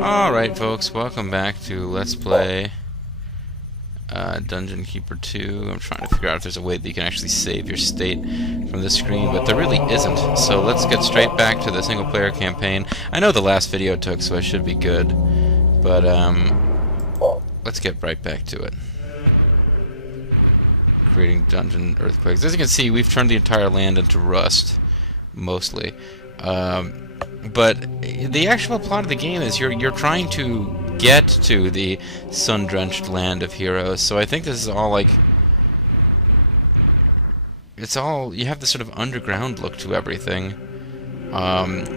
Alright folks, welcome back to Let's Play Dungeon Keeper 2. I'm trying to figure out if there's a way that you can actually save your state from the screen, but there really isn't. So let's get straight back to the single player campaign. I know the last video took, so I should be good. But let's get right back to it. Creating dungeon earthquakes. As you can see, we've turned the entire land into rust, mostly. But the actual plot of the game is you're trying to get to the sun-drenched land of heroes. So I think this is all like, it's all, you have this sort of underground look to everything.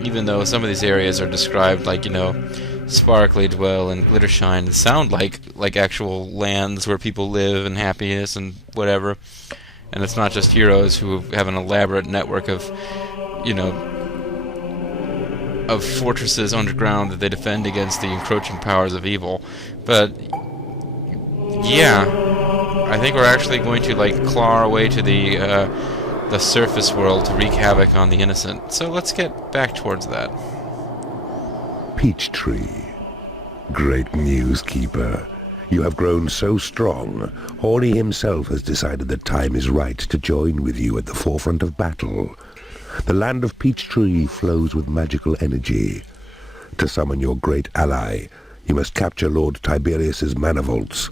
Even though some of these areas are described like, you know, sparkly dwell and glitter shine, and sound like actual lands where people live and happiness and whatever. And it's not just heroes who have an elaborate network of, you know, of fortresses underground that they defend against the encroaching powers of evil. But yeah, I think we're actually going to like claw our way to the surface world to wreak havoc on the innocent. So let's get back towards that. Peachtree, great news, Keeper. You have grown so strong, Horny himself has decided that time is right to join with you at the forefront of battle. The land of Peachtree flows with magical energy. To summon your great ally, you must capture Lord Tiberius's mana vaults.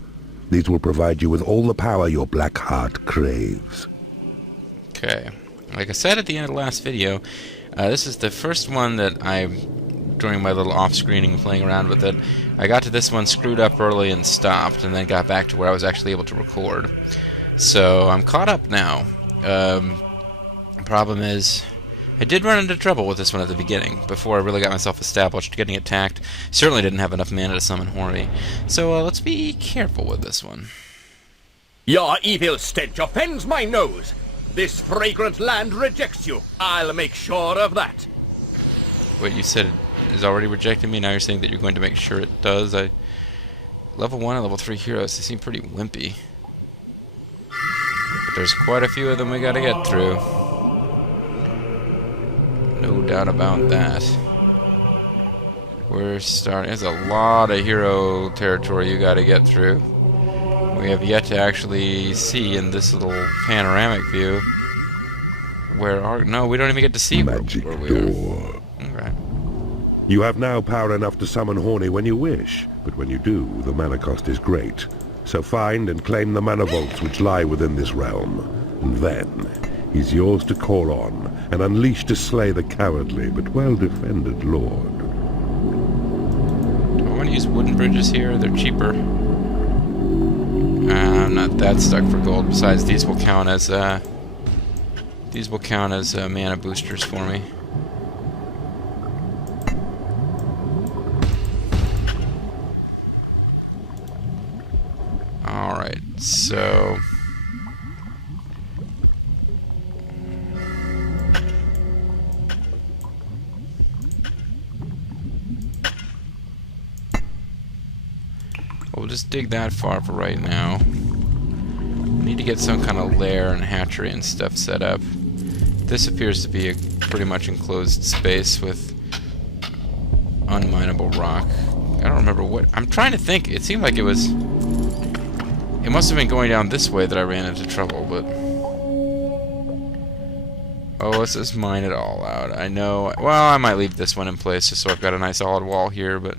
These will provide you with all the power your black heart craves. Okay. Like I said at the end of the last video, this is the first one that during my little off-screening playing around with it, I got to this one, screwed up early and stopped, and then got back to where I was actually able to record. So I'm caught up now. The problem is, I did run into trouble with this one at the beginning, before I really got myself established. Getting attacked, certainly didn't have enough mana to summon Horny. So let's be careful with this one. Your evil stench offends my nose. This fragrant land rejects you. I'll make sure of that. Wait, you said it is already rejecting me, now you're saying that you're going to make sure it does? Level 1 and level 3 heroes, they seem pretty wimpy. But there's quite a few of them we gotta get through. No doubt about that. We're starting. There's a lot of hero territory you gotta get through. We have yet to actually see in this little panoramic view where our. No, we don't even get to see where we are. Okay. You have now power enough to summon Horny when you wish, but when you do, the mana cost is great. So find and claim the mana vaults which lie within this realm, and then he's yours to call on and unleash to slay the cowardly but well-defended lord. Do I want to use wooden bridges here? They're cheaper. I'm not that stuck for gold. Besides, these will count as mana boosters for me. All right, so. We'll just dig that far for right now. We need to get some kind of lair and hatchery and stuff set up. This appears to be a pretty much enclosed space with unminable rock. I don't remember what... I'm trying to think. It seemed like it was... It must have been going down this way that I ran into trouble, but... Oh, let's just mine it all out. I know... Well, I might leave this one in place just so I've got a nice solid wall here, but...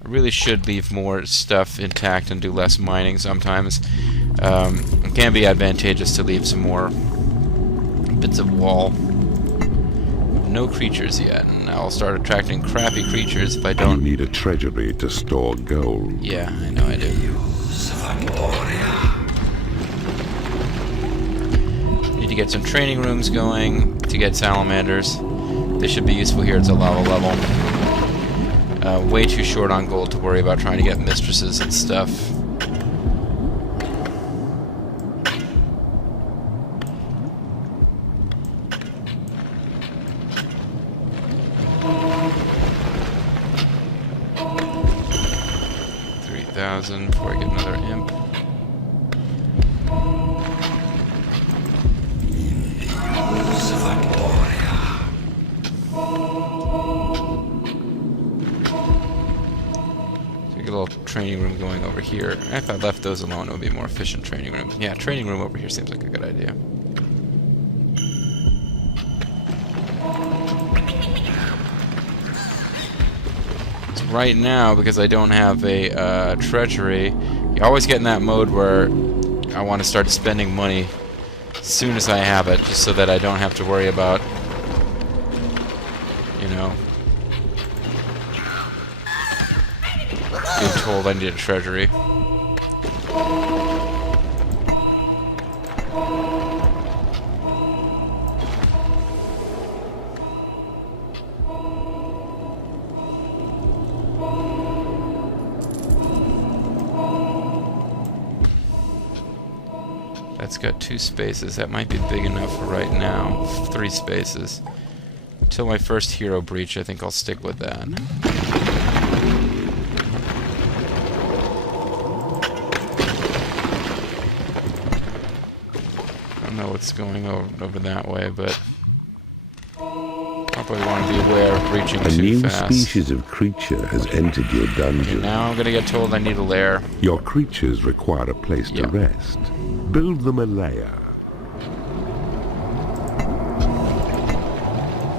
I really should leave more stuff intact and do less mining sometimes. It can be advantageous to leave some more bits of wall. No creatures yet, and I'll start attracting crappy creatures if I don't. You need a treasury to store gold. Yeah, I know I do. Need to get some training rooms going to get salamanders. They should be useful here. It's a lava level. Way too short on gold to worry about trying to get mistresses and stuff. Before I get another imp. training room going over here. If I left those alone, it would be a more efficient training room. Yeah, training room over here seems like a good idea. So right now, because I don't have a treasury, you always get in that mode where I want to start spending money as soon as I have it, just so that I don't have to worry about, you know, being told I need a treasury. That's got 2 spaces. That might be big enough for right now. 3 spaces. Until my first hero breach, I think I'll stick with that. I don't know what's going over that way, but probably want to be aware of breaching A too new fast. species of creature has entered your dungeon. Now I'm gonna get told I need a lair. Your creatures require a place to Yeah. rest. Build them a lair.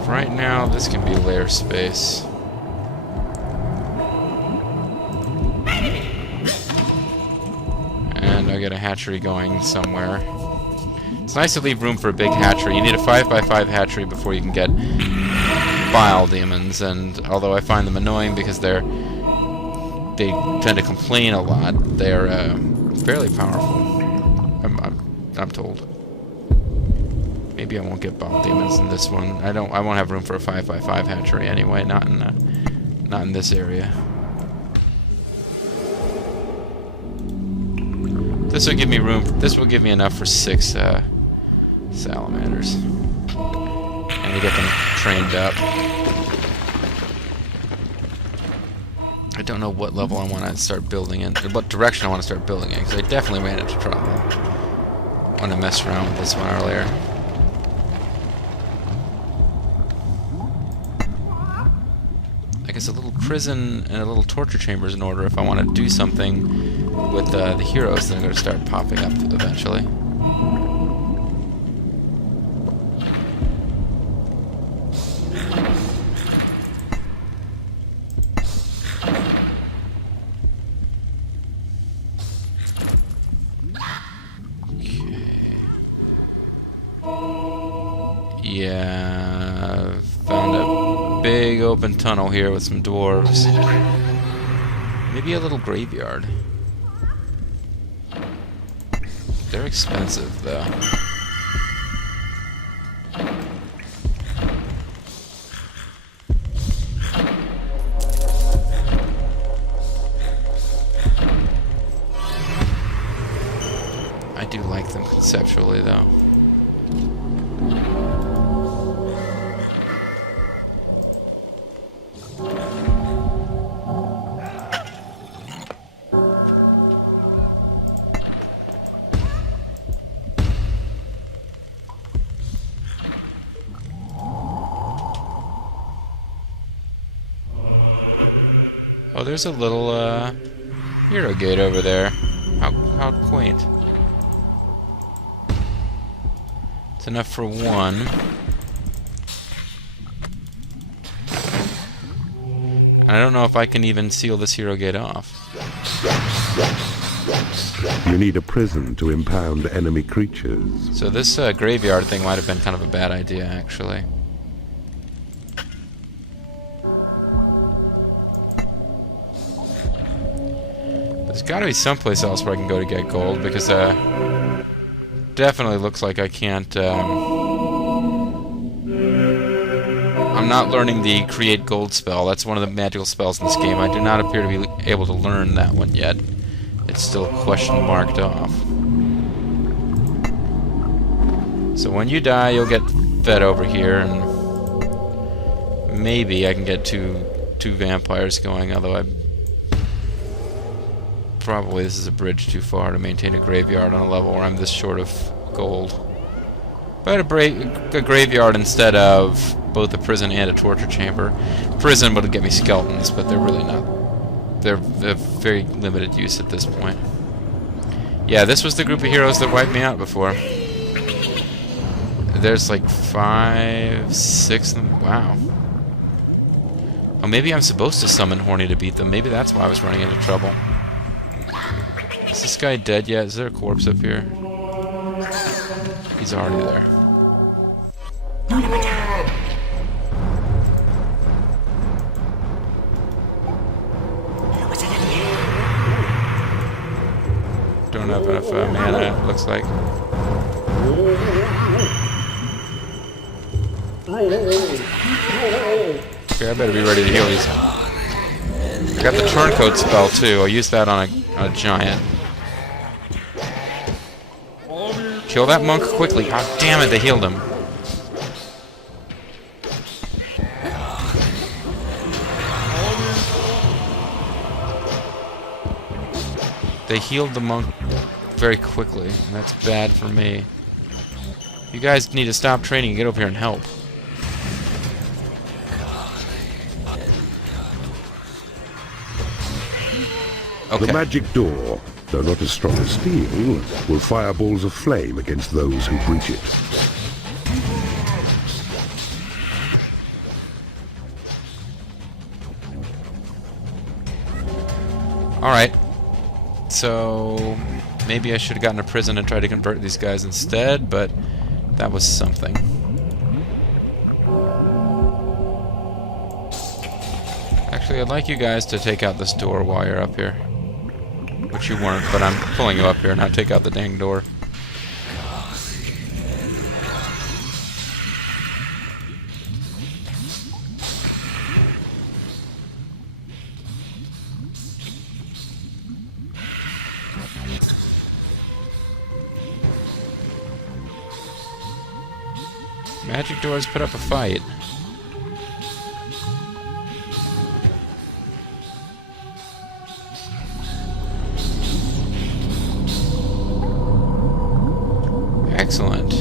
Right now, this can be lair space. And I got a hatchery going somewhere. It's nice to leave room for a big hatchery. You need a 5x5 hatchery before you can get bile demons, and although I find them annoying because they tend to complain a lot, they're fairly powerful. I'm told. Maybe I won't get bile demons in this one. I won't have room for a 5x5 hatchery anyway. Not in this area. This will give me room. This will give me enough for 6 salamanders, and to get them trained up. I don't know what level I want to start building in, or what direction I want to start building in, because I definitely ran into trouble when I messed around with this one earlier. I guess a little prison and a little torture chamber is in order if I want to do something with the heroes that are going to start popping up eventually. Yeah, found a big open tunnel here with some dwarves. Maybe a little graveyard. They're expensive, though. I do like them conceptually, though. Oh, there's a little hero gate over there. How quaint. It's enough for one. And I don't know if I can even seal this hero gate off. You need a prison to impound enemy creatures. So this graveyard thing might have been kind of a bad idea, actually. There's got to be someplace else where I can go to get gold, because definitely looks like I can't. I'm not learning the create gold spell. That's one of the magical spells in this game. I do not appear to be able to learn that one yet. It's still question marked off. So when you die, you'll get fed over here, and maybe I can get two vampires going, although probably this is a bridge too far to maintain a graveyard on a level where I'm this short of gold. If I had a graveyard instead of both a prison and a torture chamber, prison would get me skeletons, but they're really not they're very limited use at this point. Yeah, this was the group of heroes that wiped me out before. There's like 5, 6 of them. Wow. Oh, maybe I'm supposed to summon Horny to beat them. Maybe that's why I was running into trouble. Is this guy dead yet? Is there a corpse up here? He's already there. Don't have enough mana, it looks like. Okay, I better be ready to heal these. I got the turncoat spell too. I'll use that on a giant. Kill that monk quickly. Oh, damn it, they healed him. They healed the monk very quickly, and that's bad for me. You guys need to stop training and get over here and help. Okay. The magic door, though not as strong as steel, will fire balls of flame against those who breach it. Alright. So, maybe I should have gotten a prison and tried to convert these guys instead, but that was something. Actually, I'd like you guys to take out this door while you're up here. Which you weren't, but I'm pulling you up here, not take out the dang door. Magic doors put up a fight. Excellent.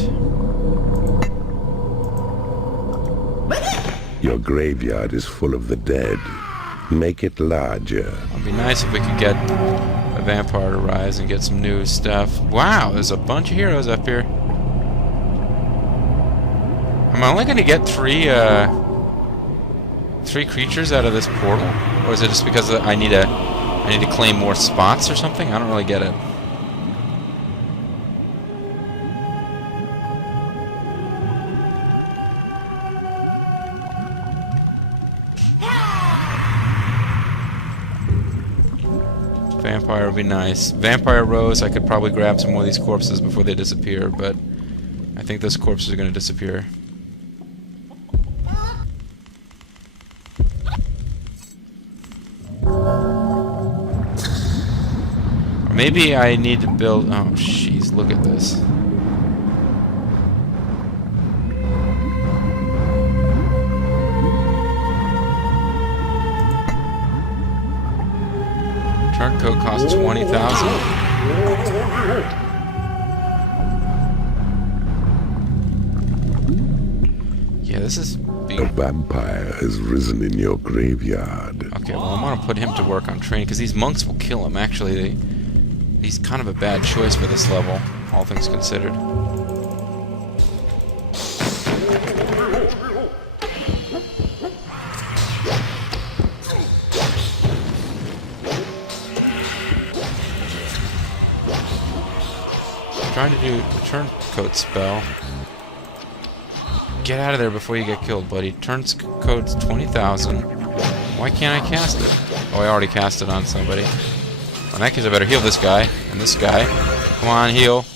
Your graveyard is full of the dead. Make it larger. It'd be nice if we could get a vampire to rise and get some new stuff. Wow, there's a bunch of heroes up here. Am I only going to get three creatures out of this portal? Or is it just because I need to claim more spots or something? I don't really get it. Vampire would be nice. Vampire Rose, I could probably grab some more of these corpses before they disappear, but I think those corpses are going to disappear. Or maybe I need to build... Oh, jeez, look at this. Turncoat costs 20,000. Yeah, this is A vampire has risen in your graveyard. okay, well, I'm gonna put him to work on training, because these monks will kill him. Actually, he's kind of a bad choice for this level, all things considered. Trying to do the turncoat spell. Get out of there before you get killed, buddy. Turncoat's 20,000. Why can't I cast it? Oh, I already cast it on somebody. In that case, I better heal this guy and this guy. Come on, heal.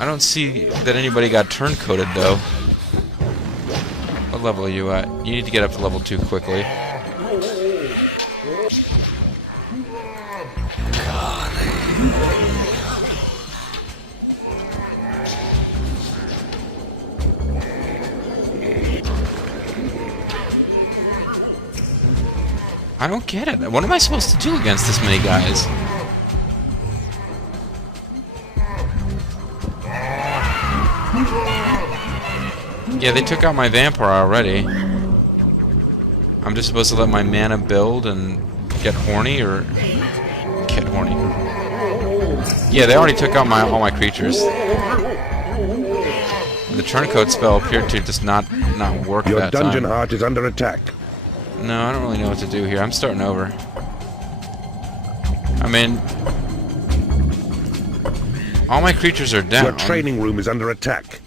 I don't see that anybody got turncoated, though. What level are you at? You need to get up to level 2 quickly. I don't get it. What am I supposed to do against this many guys? Yeah, they took out my vampire already. I'm just supposed to let my mana build and get horny, or get horny. Yeah, they already took out all my creatures. The turncoat spell appeared to just not work Your that time. Your dungeon heart is under attack. No, I don't really know what to do here. I'm starting over. I mean, all my creatures are down. Your training room is under attack.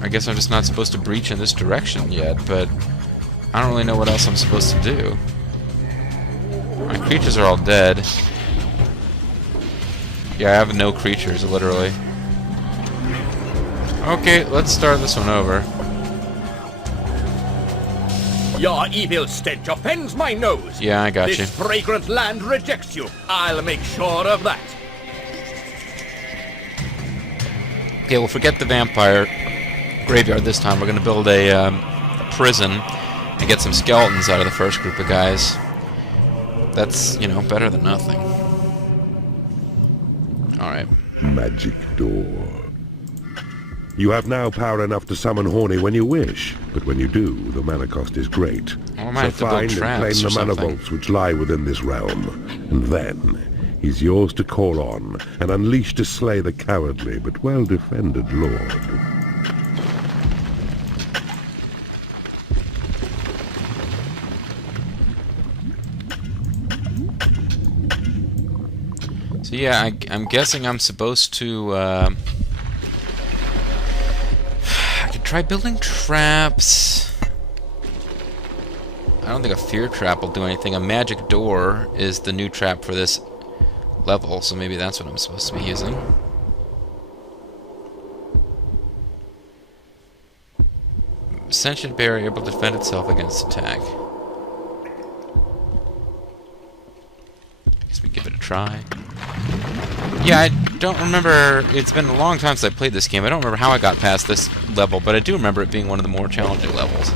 I guess I'm just not supposed to breach in this direction yet, but I don't really know what else I'm supposed to do. My creatures are all dead. Yeah, I have no creatures, literally. Okay, let's start this one over. Your evil stench offends my nose. Yeah, I got you. This fragrant land rejects you. I'll make sure of that. Okay, well, forget the vampire graveyard this time. We're going to build a prison and get some skeletons out of the first group of guys. That's, you know, better than nothing. Alright. Magic door. You have now power enough to summon Horny when you wish, but when you do, the mana cost is great. Well, I might have to build find and traps claim or the mana something. vaults which lie within this realm, and then he's yours to call on and unleash to slay the cowardly but well-defended lord. So yeah, I'm guessing I'm supposed to, I could try building traps. I don't think a fear trap will do anything. A magic door is the new trap for this level, so maybe that's what I'm supposed to be using. Sentient barrier able to defend itself against attack. Guess we give it a try. Yeah, I don't remember. It's been a long time since I played this game. I don't remember how I got past this level, but I do remember it being one of the more challenging levels.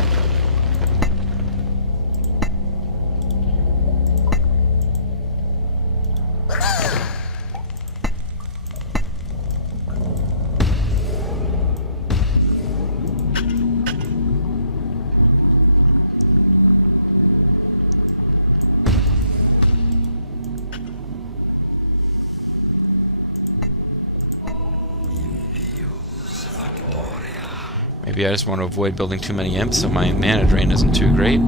Maybe I just want to avoid building too many imps so my mana drain isn't too great.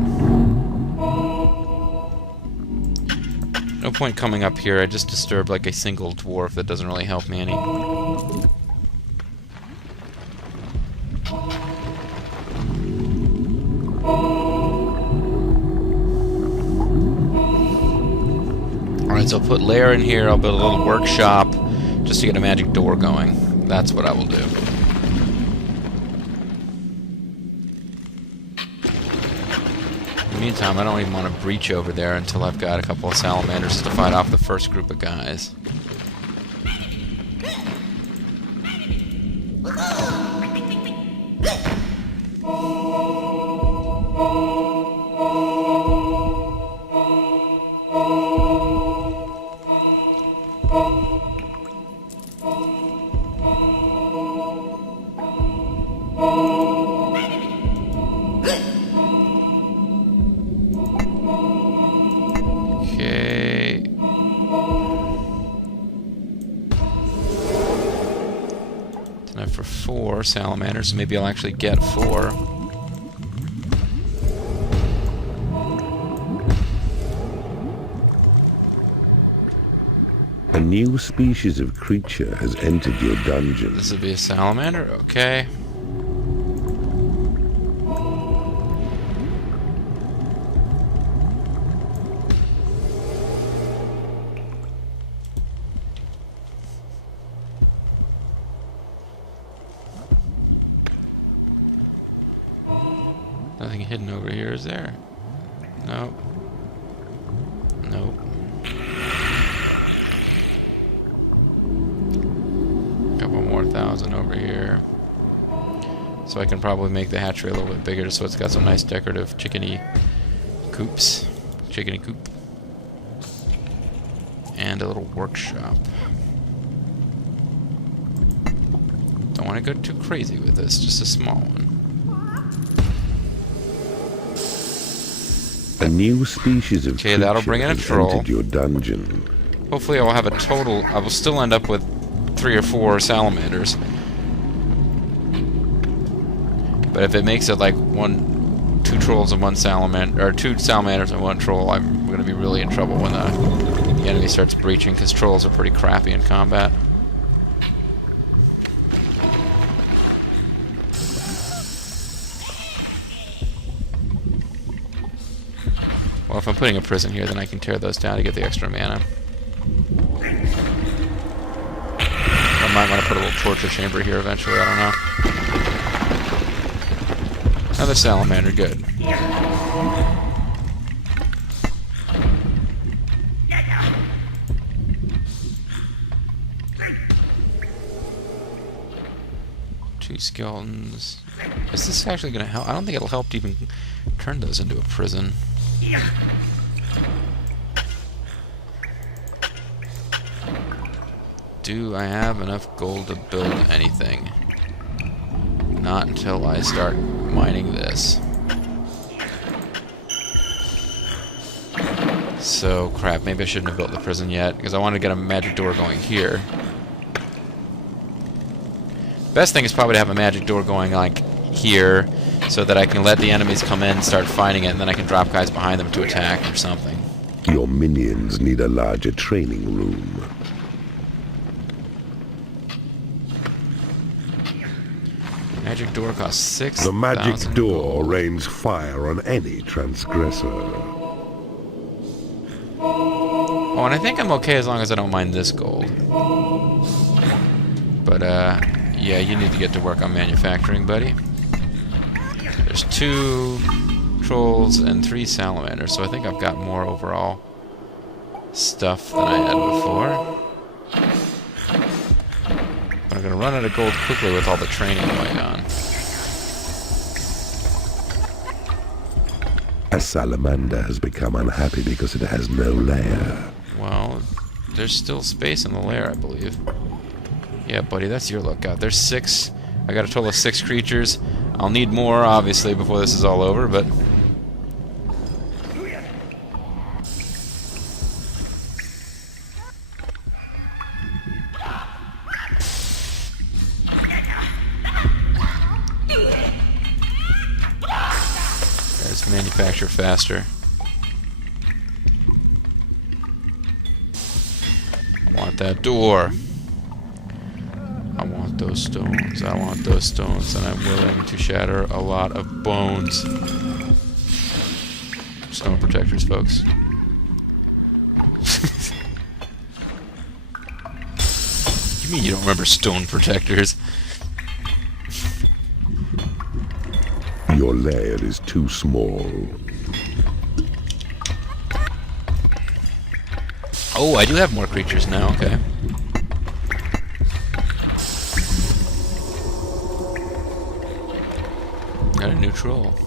No point coming up here. I just disturbed like a single dwarf that doesn't really help me any. Alright, so I'll put lair in here. I'll build a little workshop just to get a magic door going. That's what I will do. In the meantime, I don't even want to breach over there until I've got a couple of salamanders to fight off the first group of guys. Okay. It's enough for 4 salamanders. Maybe I'll actually get 4. A new species of creature has entered your dungeon. This would be a salamander. Okay. Nothing hidden over here, is there? Nope. Nope. frozen over here. So I can probably make the hatchery a little bit bigger so it's got some nice decorative chickeny coops. Chickeny coop. And a little workshop. Don't want to go too crazy with this, just a small one. A new species of Okay, that'll bring in a creature has troll. entered your dungeon. Hopefully I will have a total... I will still end up with 3 or 4 salamanders. But if it makes it like 2 trolls and 1 salamander, or 2 salamanders and 1 troll, I'm going to be really in trouble when the enemy starts breaching, because trolls are pretty crappy in combat. Well, if I'm putting a prison here, then I can tear those down to get the extra mana. I might want to put a little torture chamber here eventually, I don't know. Another salamander, good. Two skeletons. Is this actually going to help? I don't think it'll help to even turn those into a prison. Do I have enough gold to build anything? Not until I start mining this. So, crap, maybe I shouldn't have built the prison yet, because I wanted to get a magic door going here. Best thing is probably to have a magic door going, like, here, so that I can let the enemies come in and start fighting it, and then I can drop guys behind them to attack or something. Your minions need a larger training room. Magic door costs 6. The magic door rains fire on any transgressor. Oh, and I think I'm okay as long as I don't mine this gold. But, yeah, you need to get to work on manufacturing, buddy. There's 2 trolls and 3 salamanders, so I think I've got more overall stuff than I had before. But I'm going to run out of gold quickly with all the training going on. A salamander has become unhappy because it has no lair. Well, there's still space in the lair, I believe. Yeah, buddy, that's your lookout. There's 6. I got a total of 6 creatures. I'll need more, obviously, before this is all over, but... There's manufacture faster. I want that door. I want those stones. I want those stones, and I'm willing to shatter a lot of bones. Stone protectors, folks. You mean you don't remember stone protectors? Your lair is too small. Oh, I do have more creatures now, okay. Got a new troll.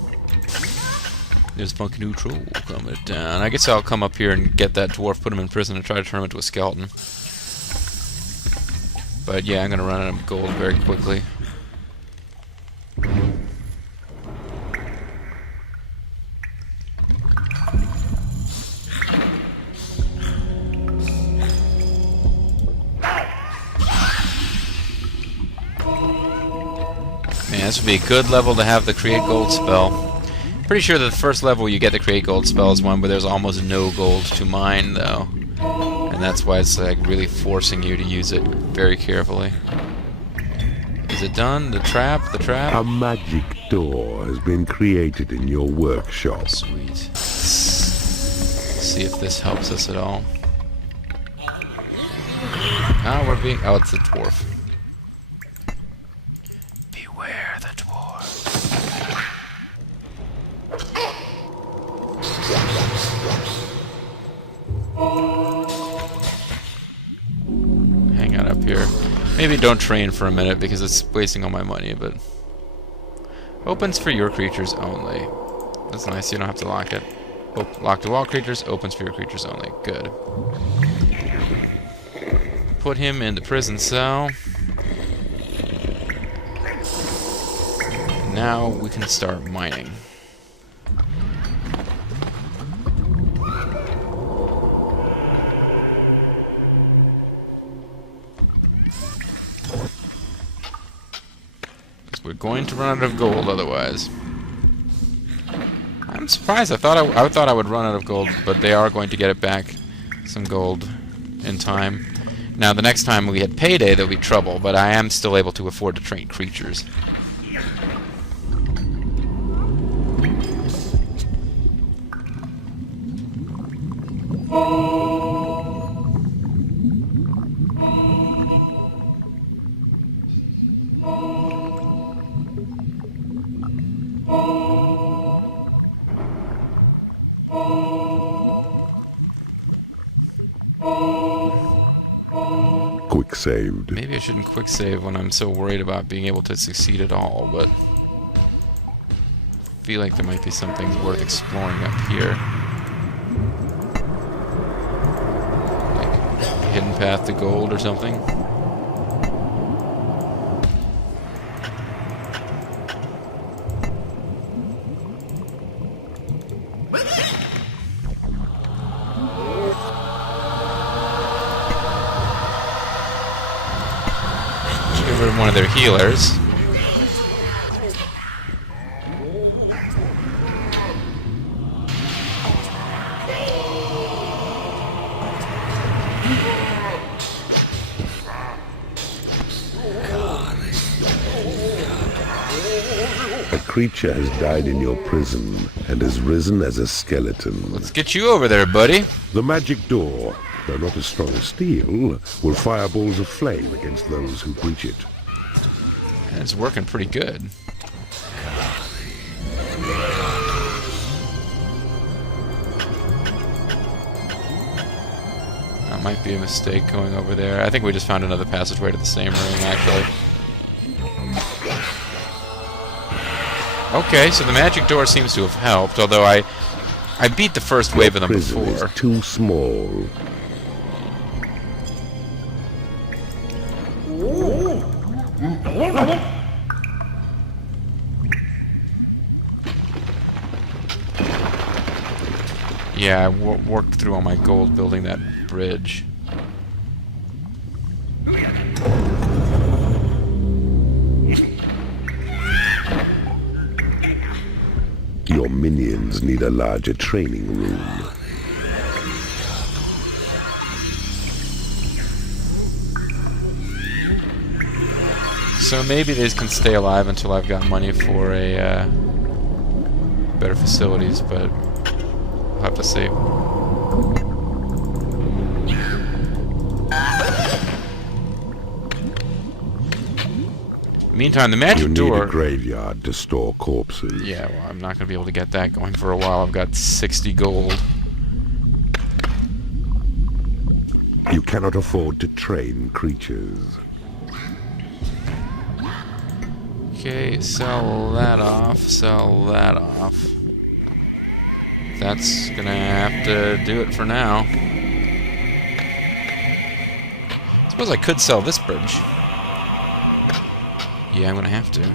There's a funky new troll coming down. I guess I'll come up here and get that dwarf, put him in prison, and try to turn him into a skeleton. But yeah, I'm gonna run out of gold very quickly. Man, this would be a good level to have the create gold spell. Pretty sure that the first level you get the create gold spell is one where there's almost no gold to mine, though. And that's why it's like really forcing you to use it very carefully. Is it done? The trap? The trap? A magic door has been created in your workshop. Sweet. Let's see if this helps us at all. Ah, we're being... Oh, it's a dwarf. Beware the dwarf. Hang out up here. Maybe don't train for a minute because it's wasting all my money, but... Opens for your creatures only. That's nice, you don't have to lock it. Locked to all creatures, opens for your creatures only. Good. Put him in the prison cell. Now we can start mining. We're going to run out of gold otherwise. I'm surprised. I thought I would run out of gold, but they are going to get it back, some gold, in time. Now, the next time we hit payday, there'll be trouble, but I am still able to afford to train creatures. Quick saved. Maybe I shouldn't quick save when I'm so worried about being able to succeed at all, but I feel like there might be something worth exploring up here. Like a hidden path to gold or something. One of their healers. A creature has died in your prison and has risen as a skeleton. Let's get you over there, buddy. The magic door, though not as strong as steel, will fire balls of flame against those who breach it. And it's working pretty good. That might be a mistake going over there. I think we just found another passageway to the same room, actually. Okay, so the magic door seems to have helped, although I beat the first wave of them Prison before. is too small. Yeah, I worked through all my gold building that bridge. Your minions need a larger training room. So maybe these can stay alive until I've got money for a better facilities, but we'll have to see. Meantime, the magic You need door... a graveyard to store corpses. Yeah, well, I'm not going to be able to get that going for a while. I've got 60 gold. You cannot afford to train creatures. Okay, sell that off, sell that off. That's gonna have to do it for now. Suppose I could sell this bridge. Yeah, I'm gonna have to.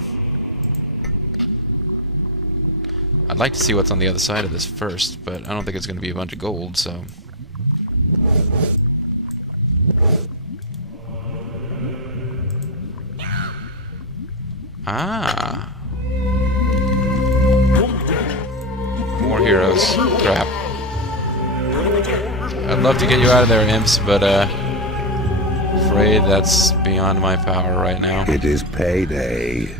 I'd like to see what's on the other side of this first, but I don't think it's gonna be a bunch of gold, so... Ah. More heroes. Crap. I'd love to get you out of there, imps, but afraid that's beyond my power right now. It is payday.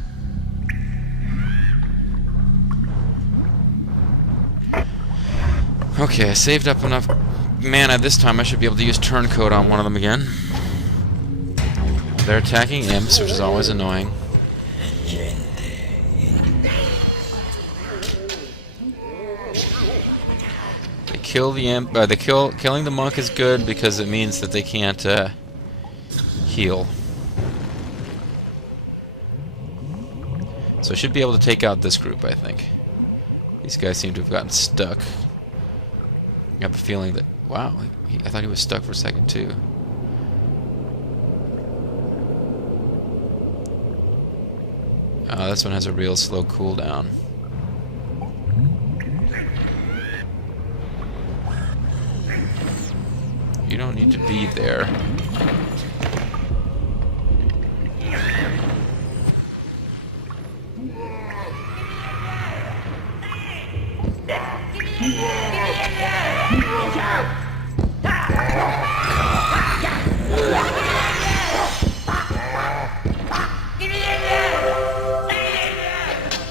Okay, I saved up enough mana this time. I should be able to use turncoat on one of them again. They're attacking imps, which is always annoying. They kill the imp. Killing the monk is good because it means that they can't heal. So I should be able to take out this group, I think. These guys seem to have gotten stuck. I have a feeling that... Wow, I thought he was stuck for a second, too. This one has a real slow cooldown. You don't need to be there.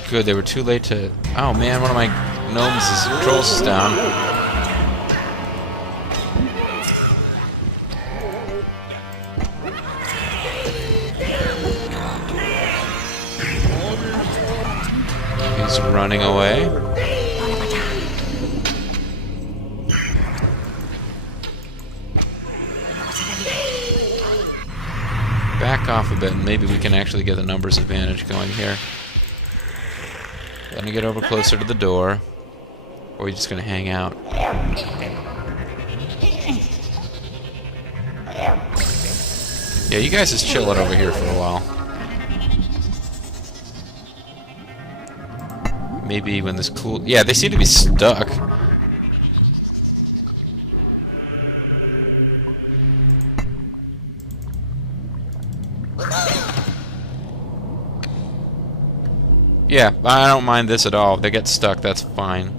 Good, they were too late to... Oh man, one of my gnomes' controls is down. He's running away. Back off a bit and maybe we can actually get the numbers advantage going here. Gonna get over closer to the door. Or are you just gonna hang out? Yeah, you guys just chill it over here for a while. Maybe when this cool... Yeah, they seem to be stuck. Yeah, I don't mind this at all. If they get stuck, that's fine.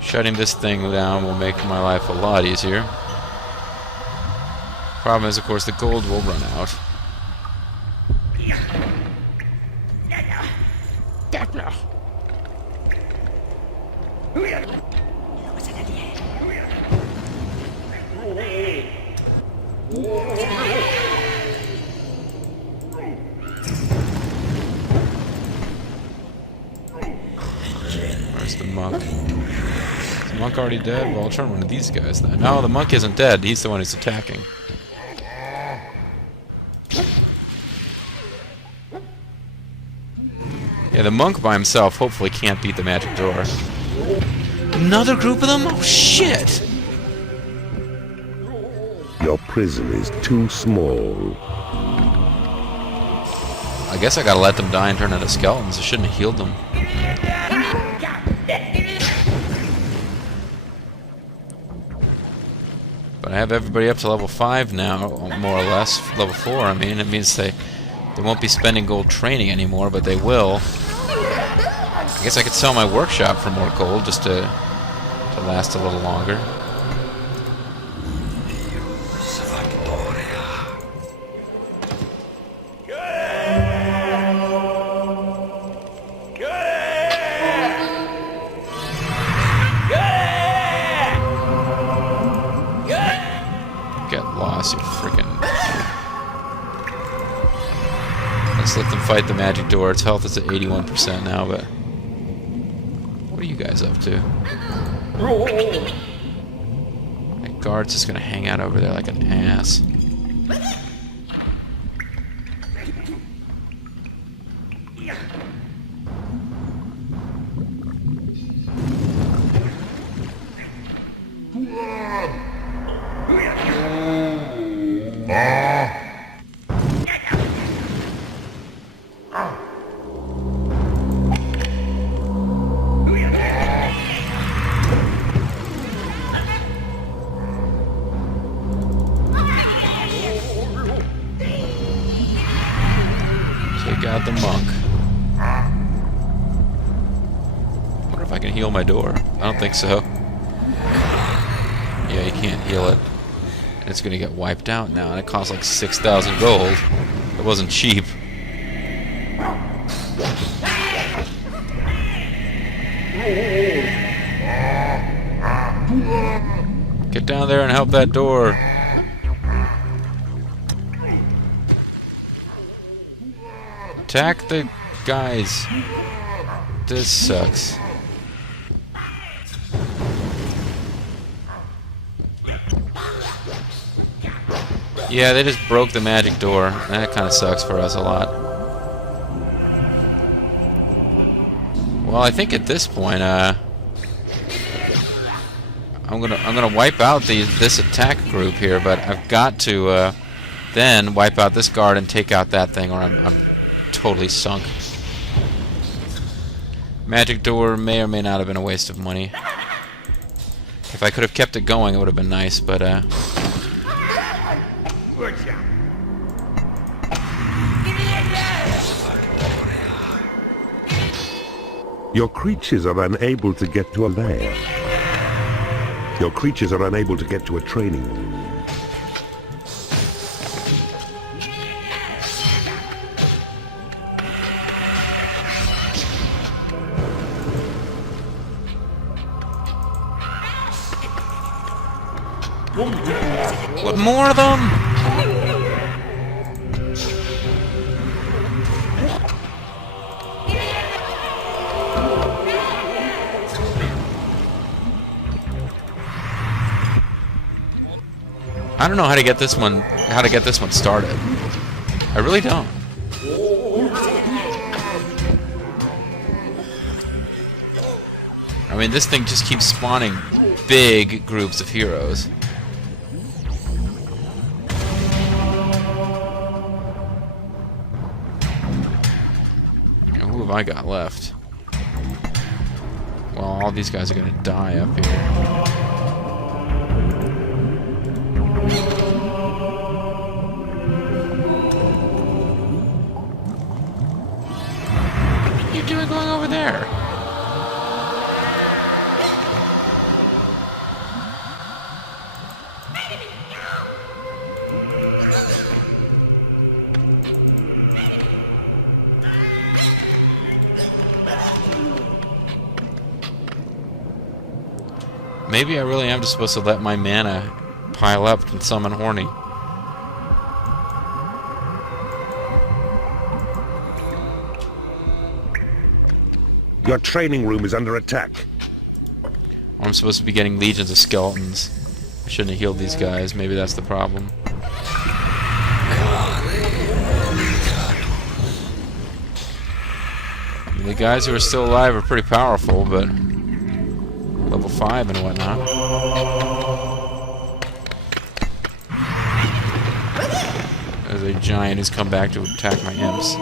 Shutting this thing down will make my life a lot easier. Problem is, of course, the gold will run out. Where's the monk? Is the monk already dead? Well, I'll turn one of these guys then. No, the monk isn't dead. He's the one who's attacking. Yeah, the monk by himself hopefully can't beat the magic door. Another group of them? Oh, shit! Your prison is too small. I guess I gotta let them die and turn into skeletons. I shouldn't have healed them. But I have everybody up to level 5 now, more or less. Level 4, I mean. It means they won't be spending gold training anymore, but they will. I guess I could sell my workshop for more gold just to last a little longer. Get lost, you freaking... Let's let them fight the magic door. Its health is at 81% now, but... What are you guys up to? That guard's just gonna hang out over there like an ass. Take out the monk. Wonder if I can heal my door. I don't think so. Yeah, you can't heal it. And it's gonna get wiped out now, and it costs like 6,000 gold. It wasn't cheap. Get down there and help that door. Attack the guys. This sucks. Yeah, they just broke the magic door. That kind of sucks for us a lot. Well, I think at this point, I'm gonna wipe out this attack group here, but I've got to then wipe out this guard and take out that thing, or I'm totally sunk. Magic door may or may not have been a waste of money. If I could have kept it going, it would have been nice, but Your creatures are unable to get to a lair. Your creatures are unable to get to a training room. what, more of them? I don't know how to get this one started. I really don't. I mean, this thing just keeps spawning big groups of heroes. Now, who have I got left? Well, all these guys are gonna die up here. What are you doing going over there? Maybe I really am just supposed to let my mana pile up and summon Horny. Your training room is under attack. Or I'm supposed to be getting legions of skeletons. I shouldn't have healed these guys. Maybe that's the problem. The guys who are still alive are pretty powerful, but level 5 and whatnot. There's a giant who's come back to attack my imps.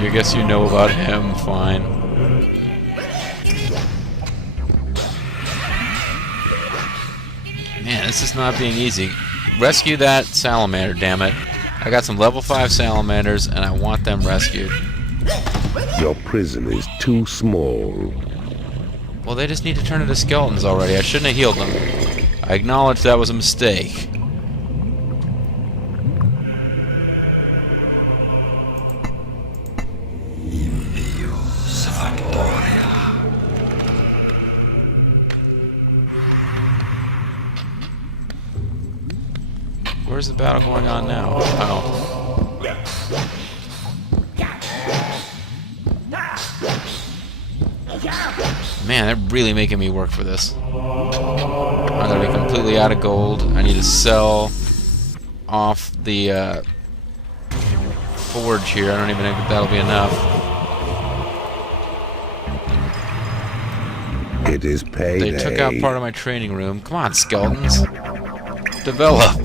I guess you know about him, fine. Man, this is not being easy. Rescue that salamander, damn it. I got some level 5 salamanders, and I want them rescued. Your prison is too small. Well, they just need to turn into skeletons already. I shouldn't have healed them. I acknowledge that was a mistake. Where's the battle going on now? Oh. Man, they're really making me work for this. I'm gonna be completely out of gold. I need to sell off the forge here. I don't even think that'll be enough. It is payday. They took out part of my training room. Come on, skeletons. Develop.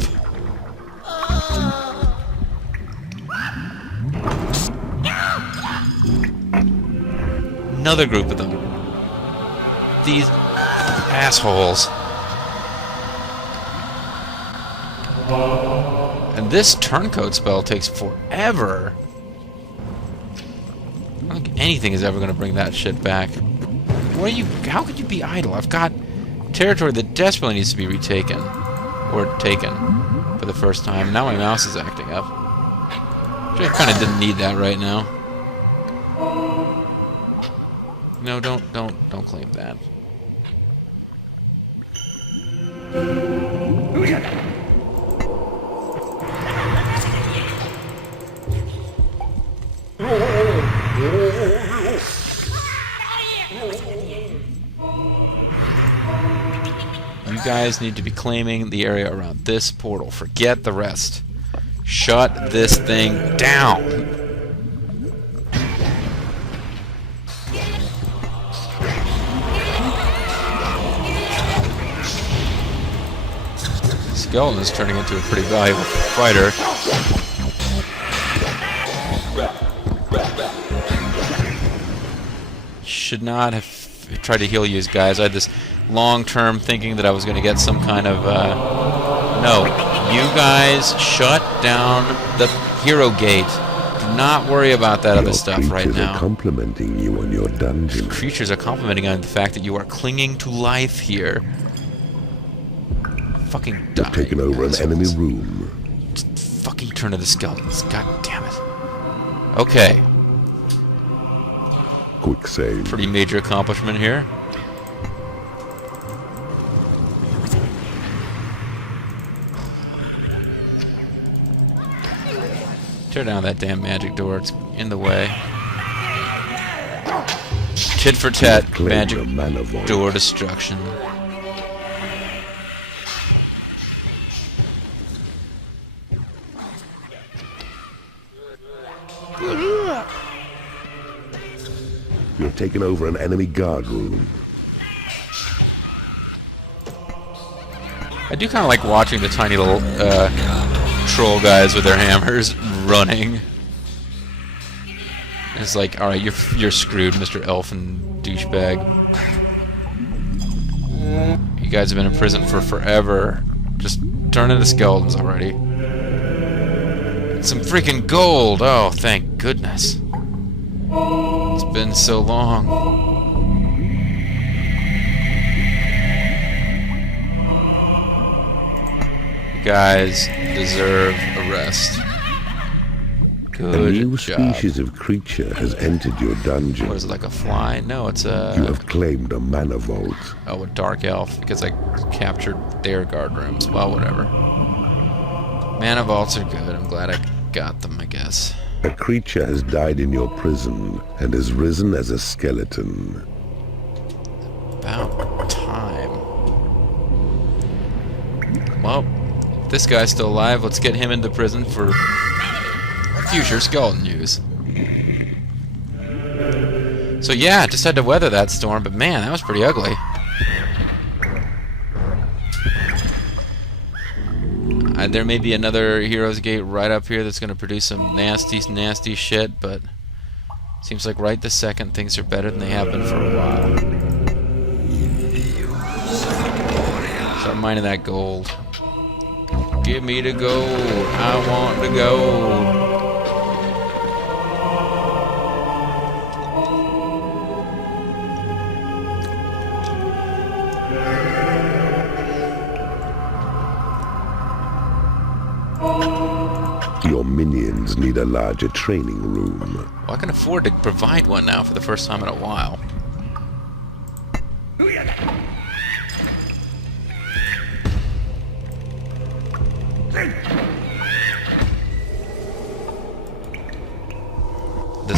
Another group of them. These assholes. And this turncoat spell takes forever. I don't think anything is ever going to bring that shit back. What are you? How could you be idle? I've got territory that desperately needs to be retaken. Or taken. For the first time. Now my mouse is acting up. Which I kind of didn't need that right now. No, don't claim that. You guys need to be claiming the area around this portal. Forget the rest. Shut this thing down. Skeleton is turning into a pretty valuable fighter. Should not have tried to heal you guys. I had this long-term thinking that I was going to get some kind of, no. You guys shut down the hero gate. Do not worry about that other stuff right now. Creatures are complimenting you on your dungeon. Creatures are complimenting on the fact that you are clinging to life here. Fucking die. You've taken over an enemy room. Just fucking turn to the skeletons. God damn it. Okay. Quick save. Pretty major accomplishment here. Tear down that damn magic door. It's in the way. Tit for tat. Magic door destruction. You've taken over an enemy guard room. I do kind of like watching the tiny little troll guys with their hammers running. It's like, all right, you're screwed, Mr. Elfin douchebag. You guys have been in prison for forever. Just turn into skeletons already. Some freaking gold! Oh, thank goodness. It's been so long. You guys deserve a rest. Good A new job. species of creature has entered your dungeon. What is it, like a fly? No, it's a... You have claimed a mana vault. Oh, a dark elf, because I captured their guard rooms. Well, whatever. Mana vaults are good. I'm glad I got them, I guess. A creature has died in your prison and has risen as a skeleton. About time. Well, this guy's still alive. Let's get him into prison for future skeleton use. So yeah, just had to weather that storm, but man, that was pretty ugly. There may be another Hero's Gate right up here that's going to produce some nasty, nasty shit, but seems like right this second things are better than they have been for a while. Start mining that gold. Give me the gold. I want the gold. Your minions need a larger training room. Well, I can afford to provide one now for the first time in a while.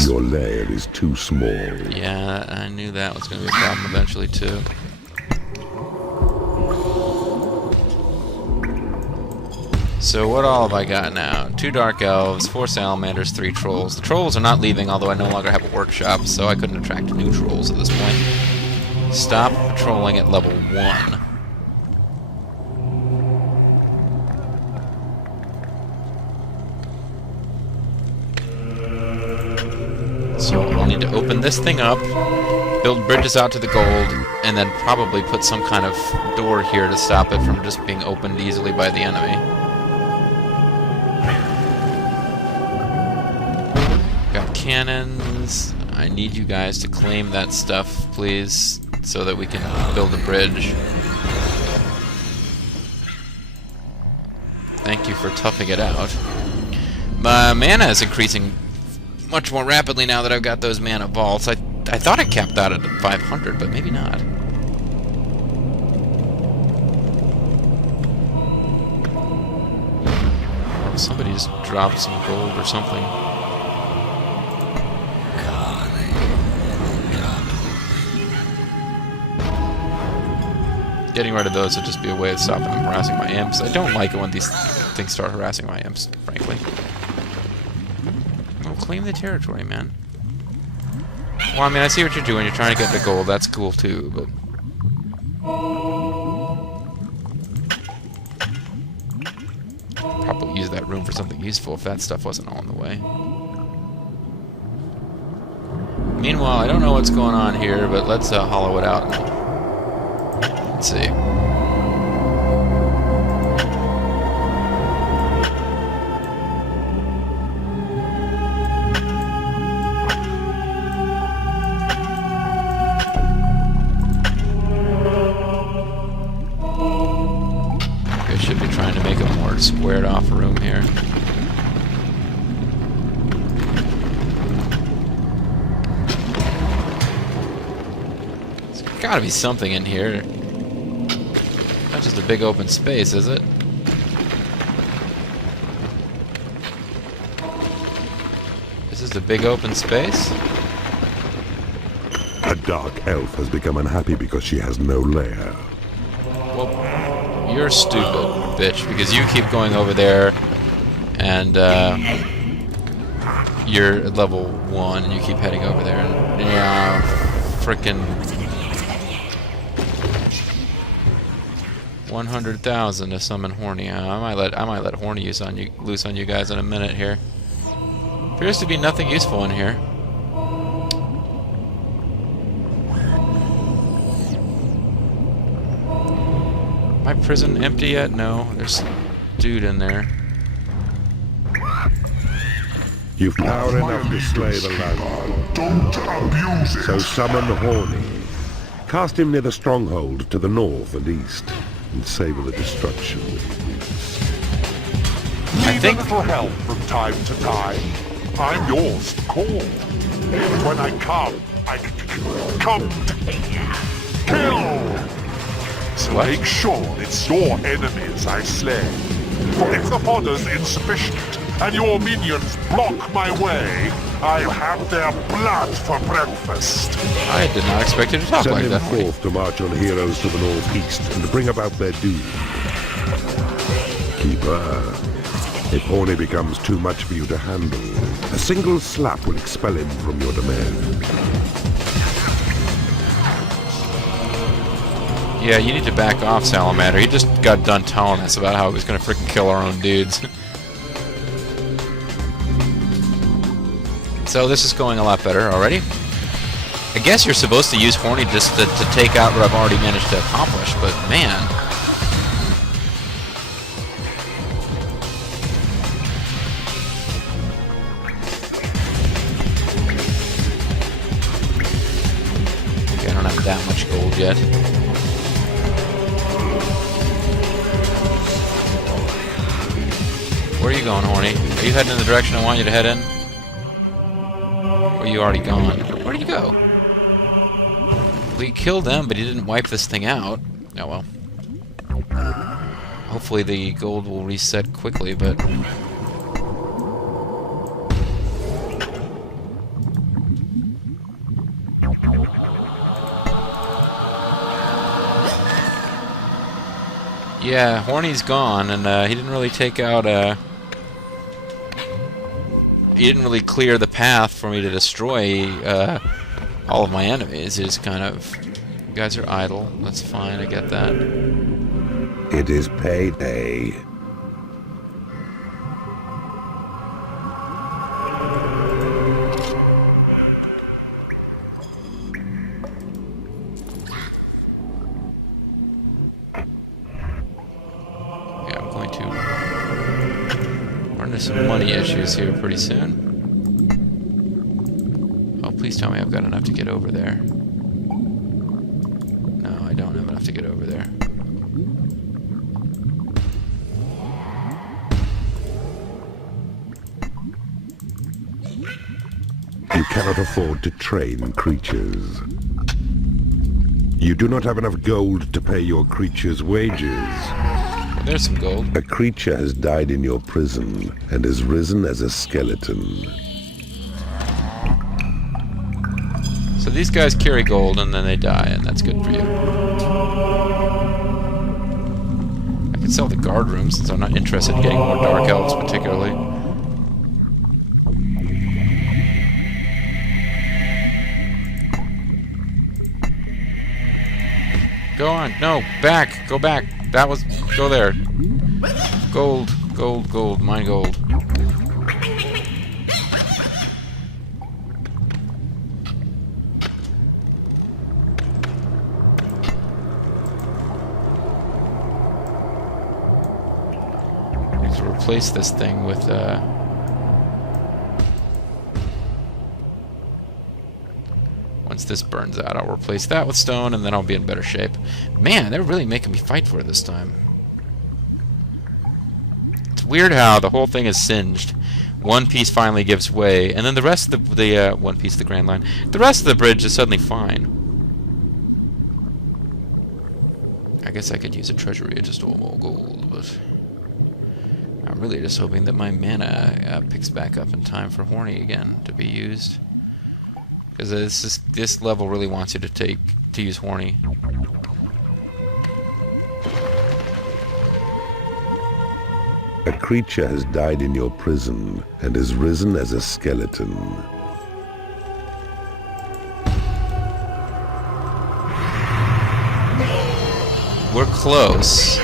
Your lair is too small. Yeah, I knew that was going to be a problem eventually, too. So what all have I got now? 2 Dark Elves, 4 Salamanders, 3 Trolls. The Trolls are not leaving, although I no longer have a workshop, so I couldn't attract new Trolls at this point. Stop patrolling at level 1. So I'll need to open this thing up, build bridges out to the gold, and then probably put some kind of door here to stop it from just being opened easily by the enemy. Got cannons. I need you guys to claim that stuff, please. so that we can build a bridge. Thank you for toughing it out. My mana is increasing much more rapidly now that I've got those mana vaults. I thought it capped out at 500, but maybe not. Or somebody just dropped some gold or something. Getting rid of those would just be a way of stopping them harassing my imps. I don't like it when these things start harassing my imps, frankly. Well, claim the territory, man. Well, I mean, I see what you're doing. You're trying to get the gold. That's cool, too, but... probably use that room for something useful if that stuff wasn't all in the way. Meanwhile, I don't know what's going on here, but let's hollow it out. Let's see. I should be trying to make a more squared off room here. There's gotta be something in here. Not just a big open space, is it? This is a big open space? A dark elf has become unhappy because she has no lair. Well, you're stupid, bitch, because you keep going over there and you're at level 1 and you keep heading over there and yeah, frickin' 100,000 to summon Horny. I might let Horny loose on you guys in a minute here. Appears to be nothing useful in here. My prison empty yet? No, there's a dude in there. You've power enough to slay the land. Don't abuse it. So summon Horny. Cast him near the stronghold to the north and east, and savor the destruction that it brings. I think Need a little help from time to time. I'm yours to call. But when I come to kill. So What? make sure it's your enemies I slay. For if the fodder's insufficient and your minions block my way, I'll have their blood for breakfast. I did not expect you to talk Send like him that. forth to march on heroes to the northeast and to bring about their doom. Keeper, if Horny becomes too much for you to handle, a single slap will expel him from your domain. Yeah, you need to back off, Salamander. He just got done telling us about how he was going to freaking kill our own dudes. So this is going a lot better already. I guess you're supposed to use Horny just to take out what I've already managed to accomplish, but man. Okay, I don't have that much gold yet. Where are you going, Horny? Are you heading in the direction I want you to head in? Or are you already gone? Where'd you go? We killed them, but he didn't wipe this thing out. Oh well. Hopefully the gold will reset quickly, but... yeah, Horny's gone, and he didn't really take out, he didn't really clear the path for me to destroy, all of my enemies. He just kind of... you guys are idle. That's fine, I get that. It is payday. Yeah, I'm going to run into some money issues here pretty soon. Oh, please tell me I've got enough to get over there. to get over there. You cannot afford to train creatures. You do not have enough gold to pay your creature's wages. There's some gold. A creature has died in your prison and has risen as a skeleton. So these guys carry gold and then they die, and that's good for you. I can sell the guard room since I'm not interested in getting more dark elves particularly. Go on. No, back. Go back. That was... Go there. Gold. Gold. Gold. Mine gold. Let's replace this thing with, once this burns out, I'll replace that with stone, and then I'll be in better shape. Man, they're really making me fight for it this time. It's weird how the whole thing is singed. One piece finally gives way, and then the rest of the one piece of the Grand Line, the rest of the bridge is suddenly fine. I guess I could use a treasury to store more gold, but I'm really just hoping that my mana picks back up in time for Horny again to be used. Because this level really wants you to use Horny. A creature has died in your prison and has risen as a skeleton. We're close.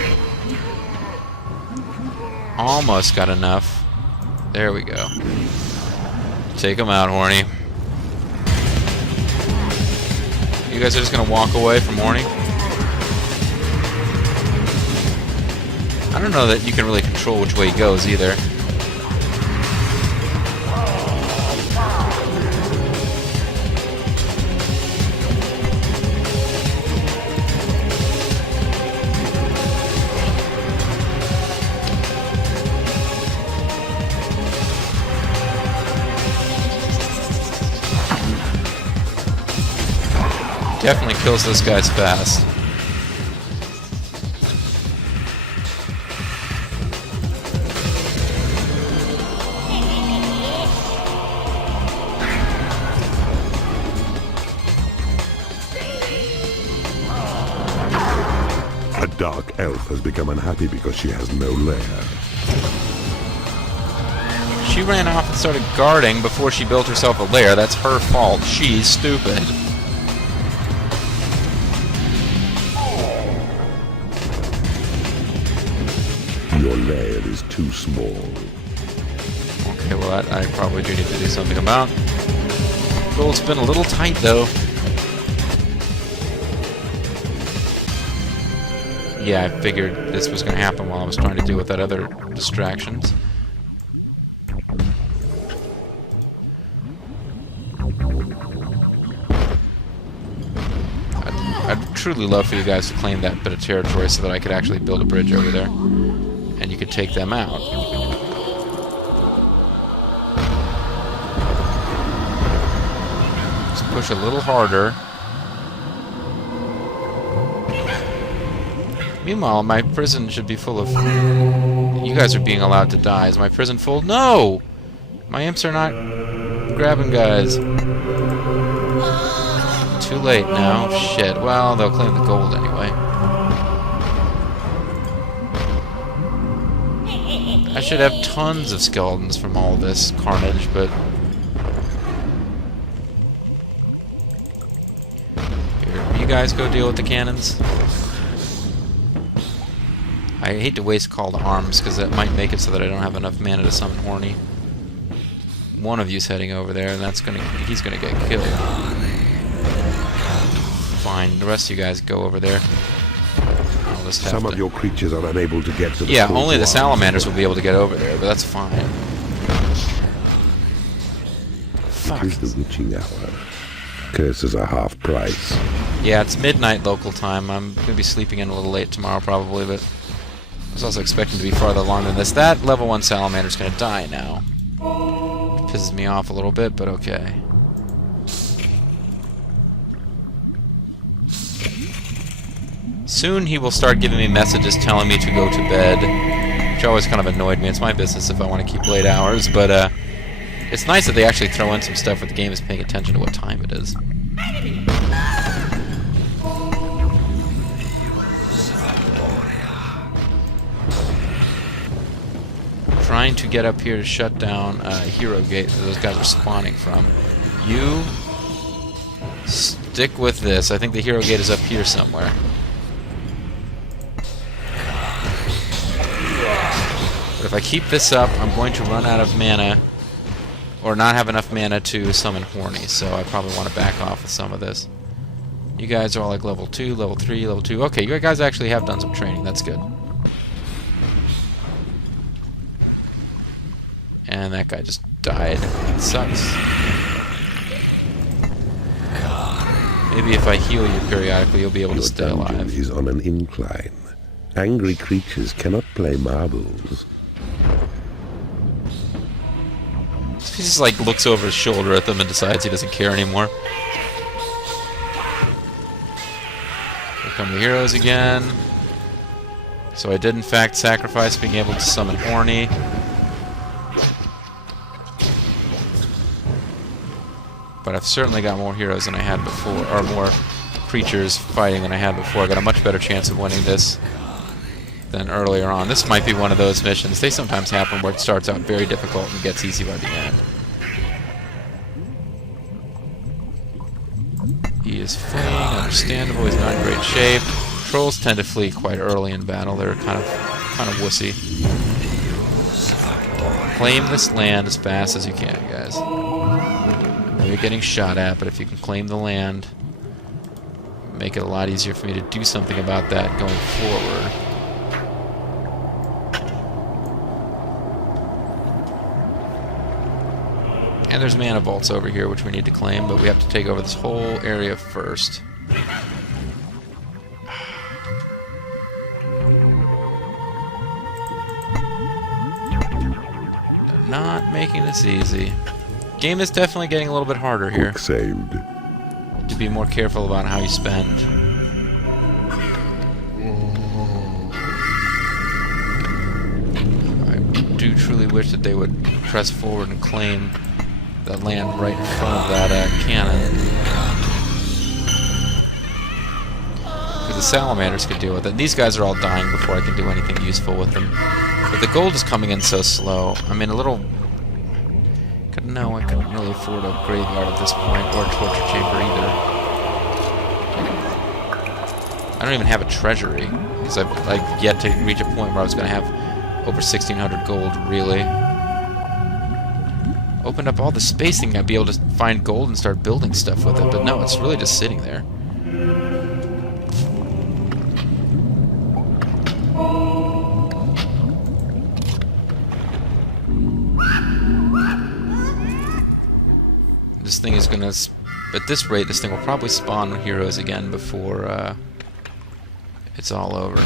Almost got enough. There we go. Take him out, Horny. You guys are just gonna walk away from Horny? I don't know that you can really control which way he goes either. Definitely kills those guys fast. A dark elf has become unhappy because she has no lair. She ran off and started guarding before she built herself a lair. That's her fault. She's stupid. Your lair is too small. Okay, well that I probably do need to do something about. Gold's been a little tight though. Yeah, I figured this was going to happen while I was trying to deal with that other distractions. I'd truly love for you guys to claim that bit of territory so that I could actually build a bridge over there. And you could take them out. Let's push a little harder. Meanwhile, my prison should be full of... You guys are being allowed to die. Is my prison full? No! My imps are not grabbing guys. Too late now. Shit. Well, they'll claim the gold anyway. I should have tons of skeletons from all this carnage, but... Here, you guys go deal with the cannons. I hate to waste call to arms, because that might make it so that I don't have enough mana to summon Horny. One of you's heading over there, and he's gonna get killed. Fine, the rest of you guys go over there. I'll just have Some of your creatures are unable to get to the... Yeah, only the salamanders will be able to get over there, but that's fine. It is the witching hour. Curses are half price. Yeah, it's midnight local time. I'm going to be sleeping in a little late tomorrow probably, but I was also expecting to be farther along than this. That level 1 Salamander's going to die now. Pisses me off a little bit, but okay. Soon he will start giving me messages telling me to go to bed, which always kind of annoyed me. It's my business if I want to keep late hours, but it's nice that they actually throw in some stuff where the game is paying attention to what time it is. Trying to get up here to shut down Hero Gate that those guys are spawning from. You stick with this. I think the Hero Gate is up here somewhere. But if I keep this up, I'm going to run out of mana, or not have enough mana to summon Horny, so I probably want to back off with some of this. You guys are all like level 2, level 3, level 2. Okay, you guys actually have done some training. That's good. And that guy just died. It sucks. Maybe if I heal you periodically, you'll be able to stay alive. Your dungeon is on an incline. Angry creatures cannot play marbles. He just like looks over his shoulder at them and decides he doesn't care anymore. Here come the heroes again. So I did in fact sacrifice being able to summon Horny. But I've certainly got more heroes than I had before, or more creatures fighting than I had before. I got a much better chance of winning this than earlier on. This might be one of those missions. They sometimes happen where it starts out very difficult and gets easy by the end. He is fleeing, understandable, he's not in great shape. Trolls tend to flee quite early in battle. They're kind of wussy. Claim this land as fast as you can, guys. I know you're getting shot at, but if you can claim the land, make it a lot easier for me to do something about that going forward. And there's mana vaults over here, which we need to claim, but we have to take over this whole area first. They're not making this easy. Game is definitely getting a little bit harder here. Saved. To be more careful about how you spend. I do truly wish that they would press forward and claim that land right in front of that cannon. Because the salamanders could deal with it. These guys are all dying before I can do anything useful with them. But the gold is coming in so slow. I mean, a little... No, I couldn't really afford a graveyard at this point, or a torture chamber either. I don't even have a treasury, because I've yet to reach a point where I was going to have over 1,600 gold, really. Opened up all the space thinking I'd be able to find gold and start building stuff with it, but no, it's really just sitting there. This thing is gonna, at this rate, this thing will probably spawn heroes again before it's all over.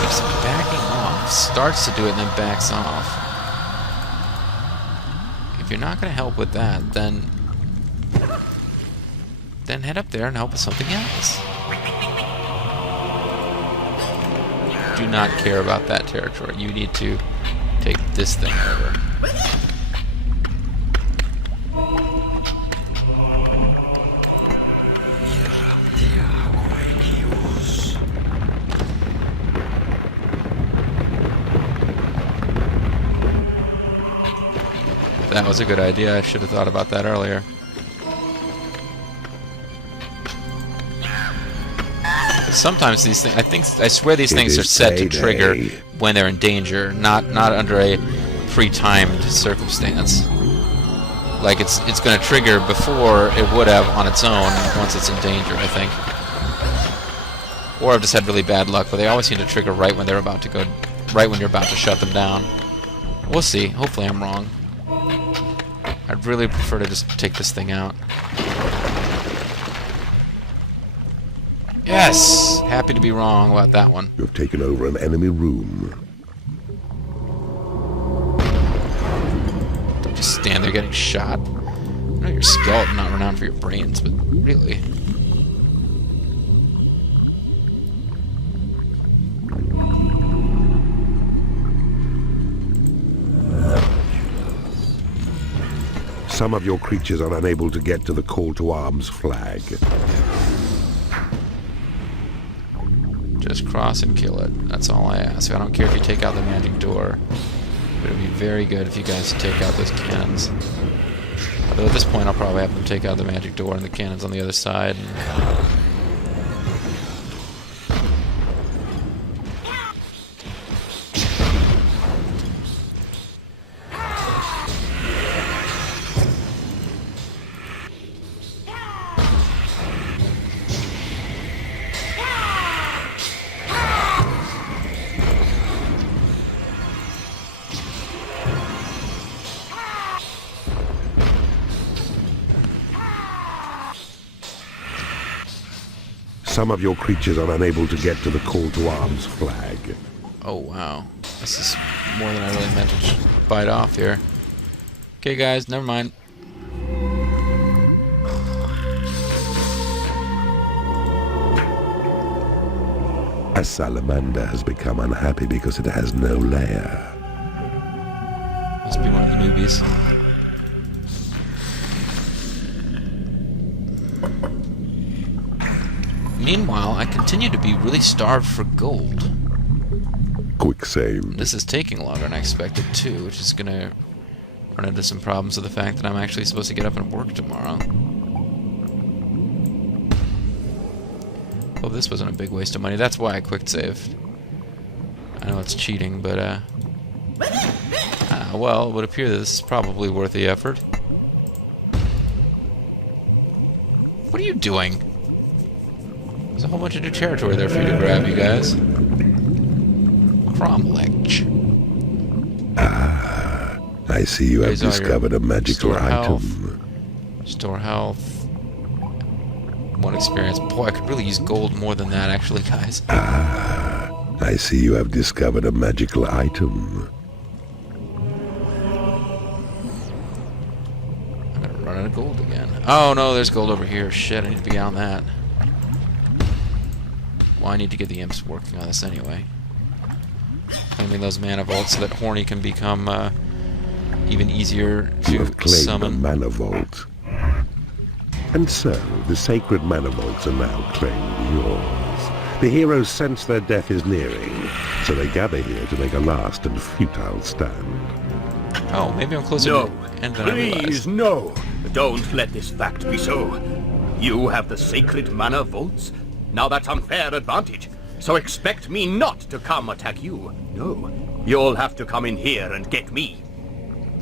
Keeps backing off, starts to do it and then backs off. If you're not gonna help with that, then head up there and help with something else. Do not care about that territory. You need to take this thing over. That was a good idea. I should have thought about that earlier. Sometimes these things, I swear these things are set to trigger when they're in danger, not under a pre-timed circumstance. Like it's going to trigger before it would have on its own once it's in danger, I think. Or I've just had really bad luck, but they always seem to trigger right when they're about to go, right when you're about to shut them down. We'll see. Hopefully I'm wrong. I'd really prefer to just take this thing out. Yes! Happy to be wrong about that one. You've taken over an enemy room. Don't just stand there getting shot. I know you're a skeleton, not renowned for your brains, but really. Some of your creatures are unable to get to the call to arms flag. Just cross and kill it. That's all I ask. I don't care if you take out the magic door. But it would be very good if you guys take out those cannons. Although at this point I'll probably have them take out the magic door and the cannons on the other side. Some of your creatures are unable to get to the call to arms flag. Oh wow. This is more than I really meant to bite off here. Okay guys, never mind. A salamander has become unhappy because it has no lair. Must be one of the newbies. Meanwhile, I continue to be really starved for gold. Quick save. This is taking longer than I expected too, which is gonna run into some problems with the fact that I'm actually supposed to get up and work tomorrow. Well, this wasn't a big waste of money. That's why I quick saved. I know it's cheating, but well, it would appear that this is probably worth the effort. What are you doing? There's a whole bunch of new territory there for you to grab, you guys. Cromlech. Ah, I see you have These are your discovered a magical store health. item. Store health. 1 experience. Boy, I could really use gold more than that, actually, guys. Ah, I see you have discovered a magical item. I'm gonna run out of gold again. Oh no, there's gold over here. Shit, I need to be on that. Well, I need to get the imps working on this anyway. Claiming those mana vaults so that Horny can become even easier You to have claimed summon. a mana vault. And so, the sacred mana vaults are now claimed yours. The heroes sense their death is nearing, so they gather here to make a last and futile stand. Oh, maybe I'm closer No, to the end than I realized. please, no. Don't let this fact be so. You have the sacred mana vaults. Now that's unfair advantage. So expect me not to come attack you. No, you'll have to come in here and get me.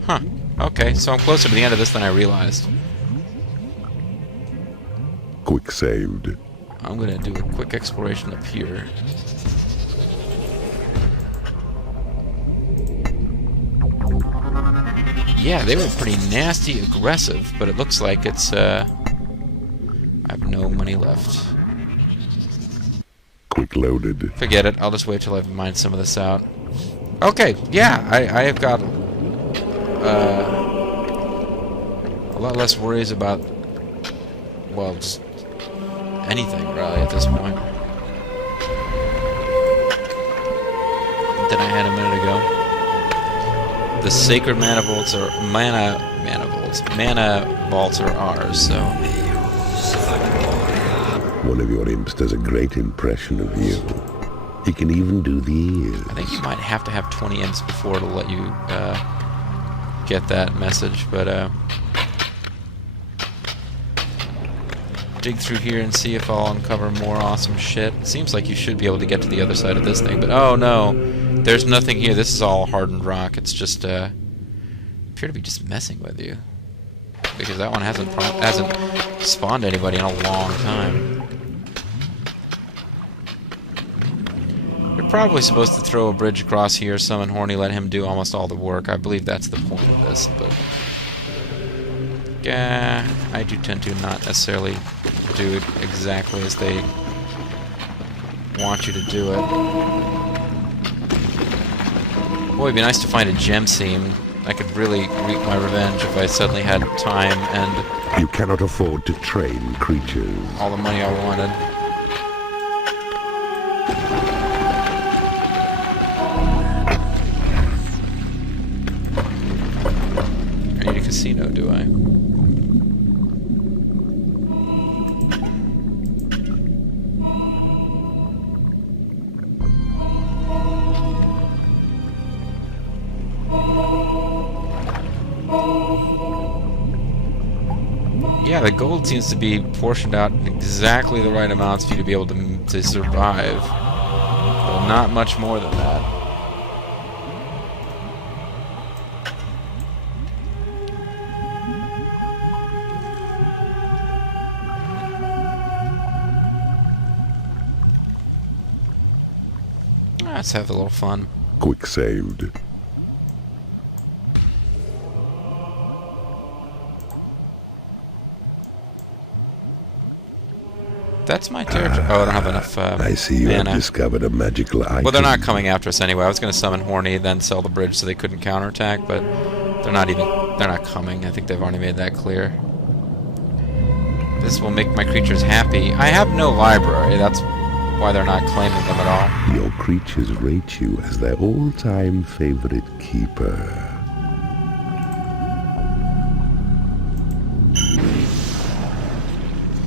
Huh. Okay, so I'm closer to the end of this than I realized. Quick saved. I'm gonna do a quick exploration up here. Yeah, they were pretty nasty aggressive, but it looks like it's, I have no money left. Quick loaded. Forget it, I'll just wait till I've mined some of this out. Okay, yeah, I have got, a lot less worries about, well, just anything, really, at this point, than I had a minute ago. The sacred mana vaults are mana vaults are ours, so One of your imps does a great impression of you. He can even do the ears. I think you might have to have 20 imps before to let you get that message, but dig through here and see if I'll uncover more awesome shit. It seems like you should be able to get to the other side of this thing, but oh no, there's nothing here. This is all hardened rock. It's just appear to be just messing with you, because that one hasn't spawned anybody in a long time. You're probably supposed to throw a bridge across here, summon Horny, let him do almost all the work. I believe that's the point of this, but Yeah, I do tend to not necessarily do it exactly as they want you to do it. Boy, it'd be nice to find a gem seam. I could really reap my revenge if I suddenly had time and You cannot afford to train creatures. all the money I wanted. I need a casino, do I? Yeah, the gold seems to be portioned out in exactly the right amounts for you to be able to survive. But not much more than that. Let's have a little fun. Quick saved. That's my territory. Oh, I don't have enough I see you have mana. discovered a magical item. Well, they're not coming after us anyway. I was going to summon Horny, then sell the bridge so they couldn't counterattack, but they're not coming. I think they've already made that clear. This will make my creatures happy. I have no library. That's why they're not claiming them at all. Your creatures rate you as their all-time favorite keeper.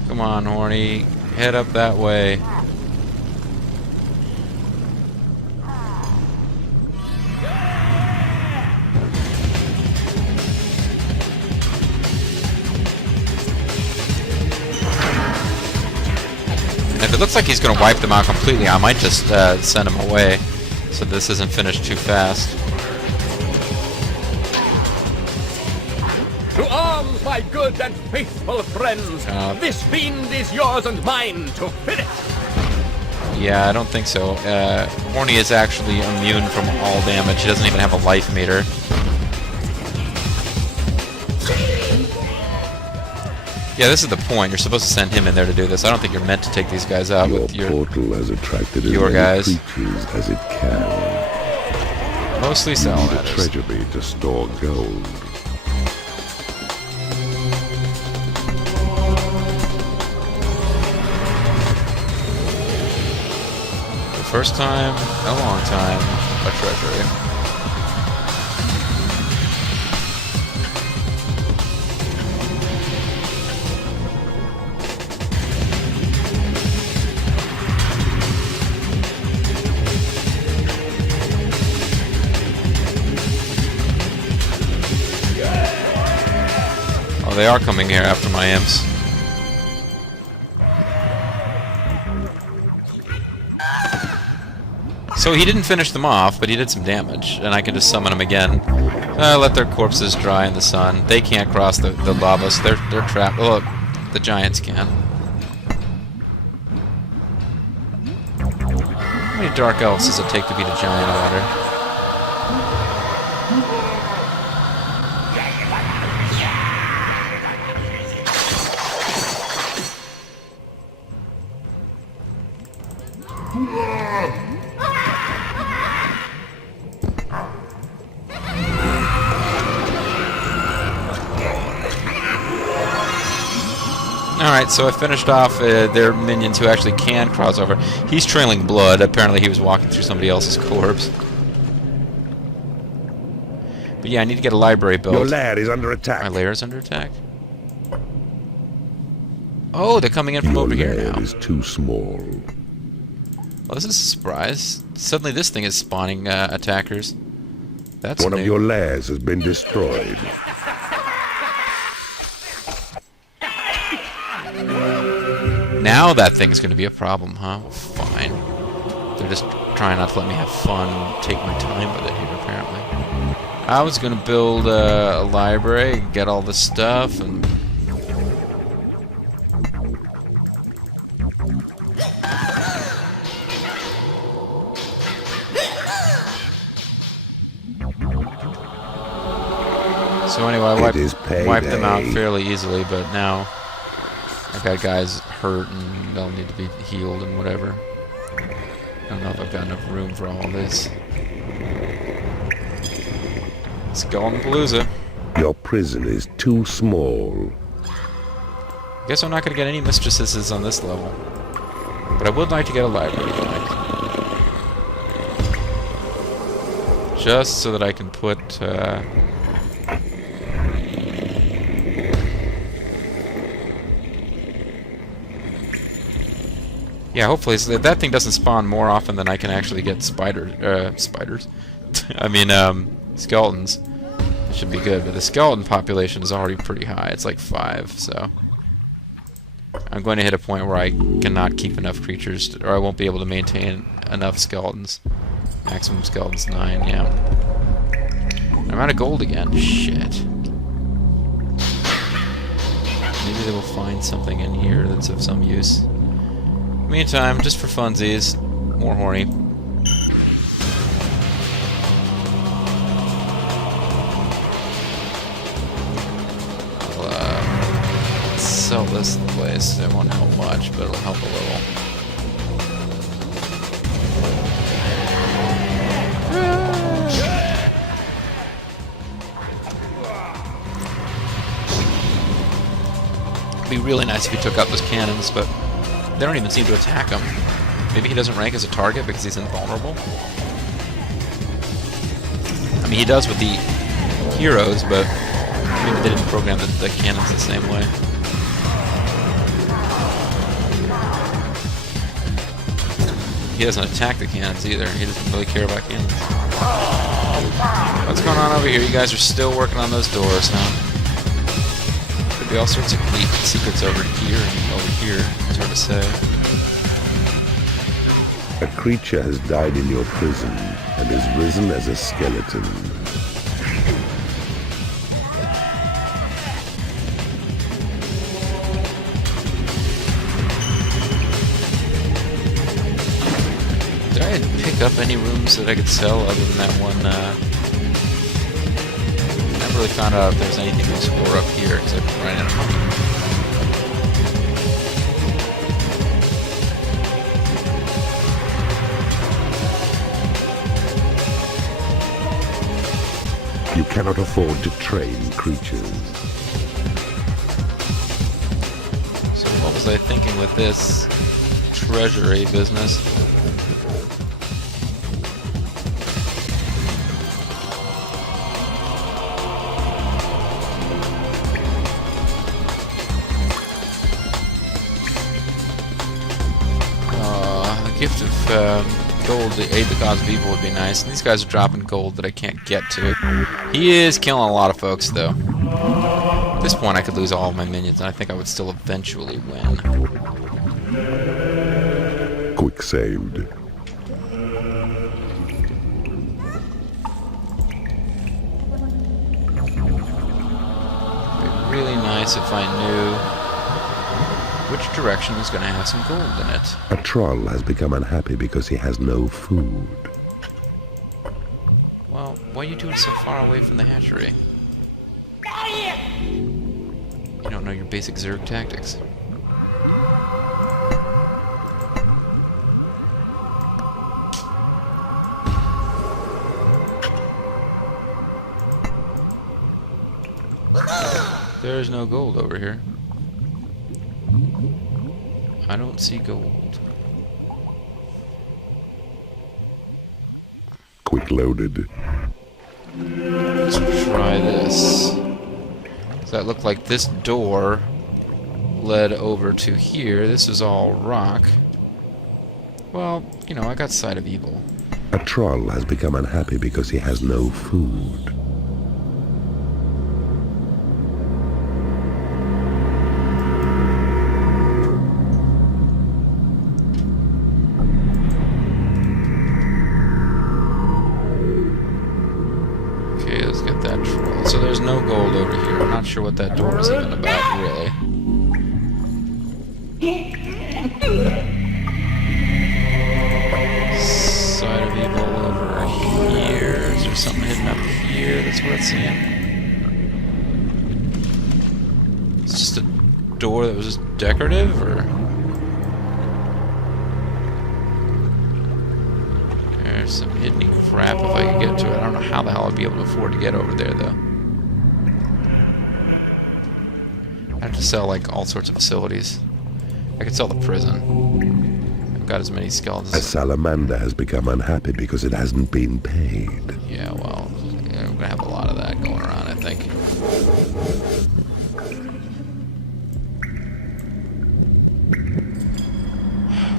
Come on, Horny. Head up that way. And if it looks like he's going to wipe them out completely, I might just send him away so this isn't finished too fast. To arms, my good and faithful friends! This fiend is yours and mine to finish! Yeah, I don't think so. Horny is actually immune from all damage. He doesn't even have a life meter. Yeah, this is the point. You're supposed to send him in there to do this. I don't think you're meant to take these guys out Your with your portal has attracted as your many guys. creatures as it can. Mostly You sell need a that. treasury to store gold. First time in a long time, a treasury. Oh, they are coming here after my imps. So he didn't finish them off, but he did some damage, and I can just summon them again. Let their corpses dry in the sun. They can't cross the lava, so they're trapped. Oh, look, the giants can. How many dark elves does it take to beat a giant, I wonder? Alright, so I finished off their minions who actually can cross over. He's trailing blood. Apparently he was walking through somebody else's corpse. But yeah, I need to get a library built. Your lair is under attack. My lair is under attack? Oh, they're coming in from Your over here lair now. is too small. Well, this is a surprise. Suddenly this thing is spawning attackers. That's One new. of your lairs has been destroyed. Now that thing's going to be a problem, huh? Fine. They're just trying not to let me have fun and take my time with it here, apparently. I was going to build a library, get all the stuff, and... So anyway, I It is wiped them out payday. fairly easily, but now I got guys hurt and they'll need to be healed and whatever. I don't know if I've got enough room for all this. Skeleton Palooza. Your prison is too small. Guess I'm not going to get any mistresses on this level. But I would like to get a library tonight. Just so that I can put... yeah, hopefully so that thing doesn't spawn more often than I can actually get spiders. I mean, skeletons. It should be good, but the skeleton population is already pretty high. It's like 5, so... I'm going to hit a point where I cannot keep enough creatures, or I won't be able to maintain enough skeletons. Maximum skeletons 9, yeah. I'm out of gold again. Shit. Maybe they will find something in here that's of some use. Meantime, just for funsies, more horny. I'll sell this place. It won't help much, but it'll help a little. It'd be really nice if he took out those cannons, but they don't even seem to attack him. Maybe he doesn't rank as a target because he's invulnerable? I mean, he does with the heroes, but maybe they didn't program the cannons the same way. He doesn't attack the cannons either. He doesn't really care about cannons. What's going on over here? You guys are still working on those doors, huh? Could be all sorts of neat secrets over here and over here. It's hard to say. A creature has died in your prison and is risen as a skeleton. Did I pick up any rooms that I could sell other than that one? I never really found out if there's anything to explore up here because I've been running out of money. You cannot afford to train creatures. So what was I thinking with this treasury business? A gift of gold to aid the cause of evil would be nice. And these guys are dropping gold that I can't get to. He is killing a lot of folks, though. At this point, I could lose all of my minions, and I think I would still eventually win. Quick saved. It'd be really nice if I knew which direction was going to have some gold in it. A troll has become unhappy because he has no food. Well, why are you doing so far away from the hatchery? You don't know your basic Zerg tactics. There's no gold over here. I don't see gold. Quick loaded. Let's try this. Does that look like this door led over to here? This is all rock. Well, you know, I got Sight of Evil. A troll has become unhappy because he has no food. Okay, let's get that troll. So there's no gold over here. I'm not sure what that door is even about, really. Sight of Evil over here. Is there something hidden up here? That's what it's seeing. door that was just decorative, or... There's some hidden crap if I could get to it. I don't know how the hell I'd be able to afford to get over there, though. I have to sell, like, all sorts of facilities. I could sell the prison. I've got as many skeletons. A salamander has become unhappy because it hasn't been paid. Yeah, well, yeah, we're gonna have a lot of that going around, I think.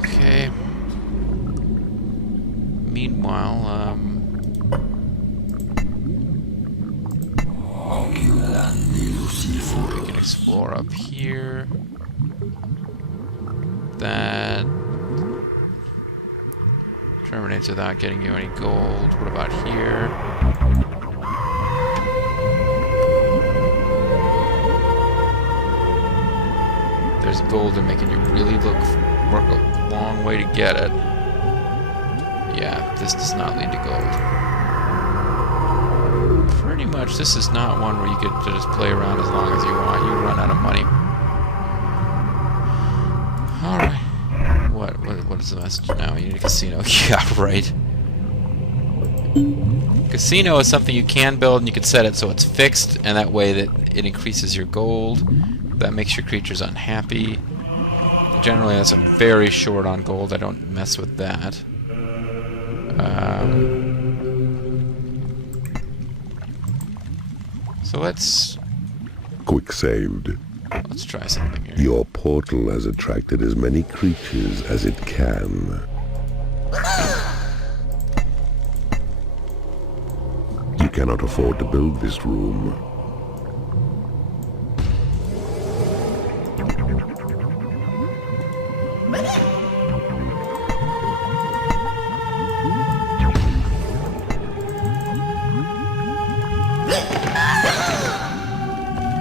Okay. Meanwhile, we can explore up here. That terminates without getting you any gold. What about here? There's gold in making you really work a long way to get it. Yeah, this does not lead to gold. Pretty much, this is not one where you get to just play around as long as you want. You run out of money. Alright. What is the message now? You need a casino. Yeah, right. Casino is something you can build, and you can set it so it's fixed, and that way that it increases your gold. That makes your creatures unhappy. Generally, that's I'm very short on gold. I don't mess with that. So let's Quick saved. try something here. Your portal has attracted as many creatures as it can. You cannot afford to build this room.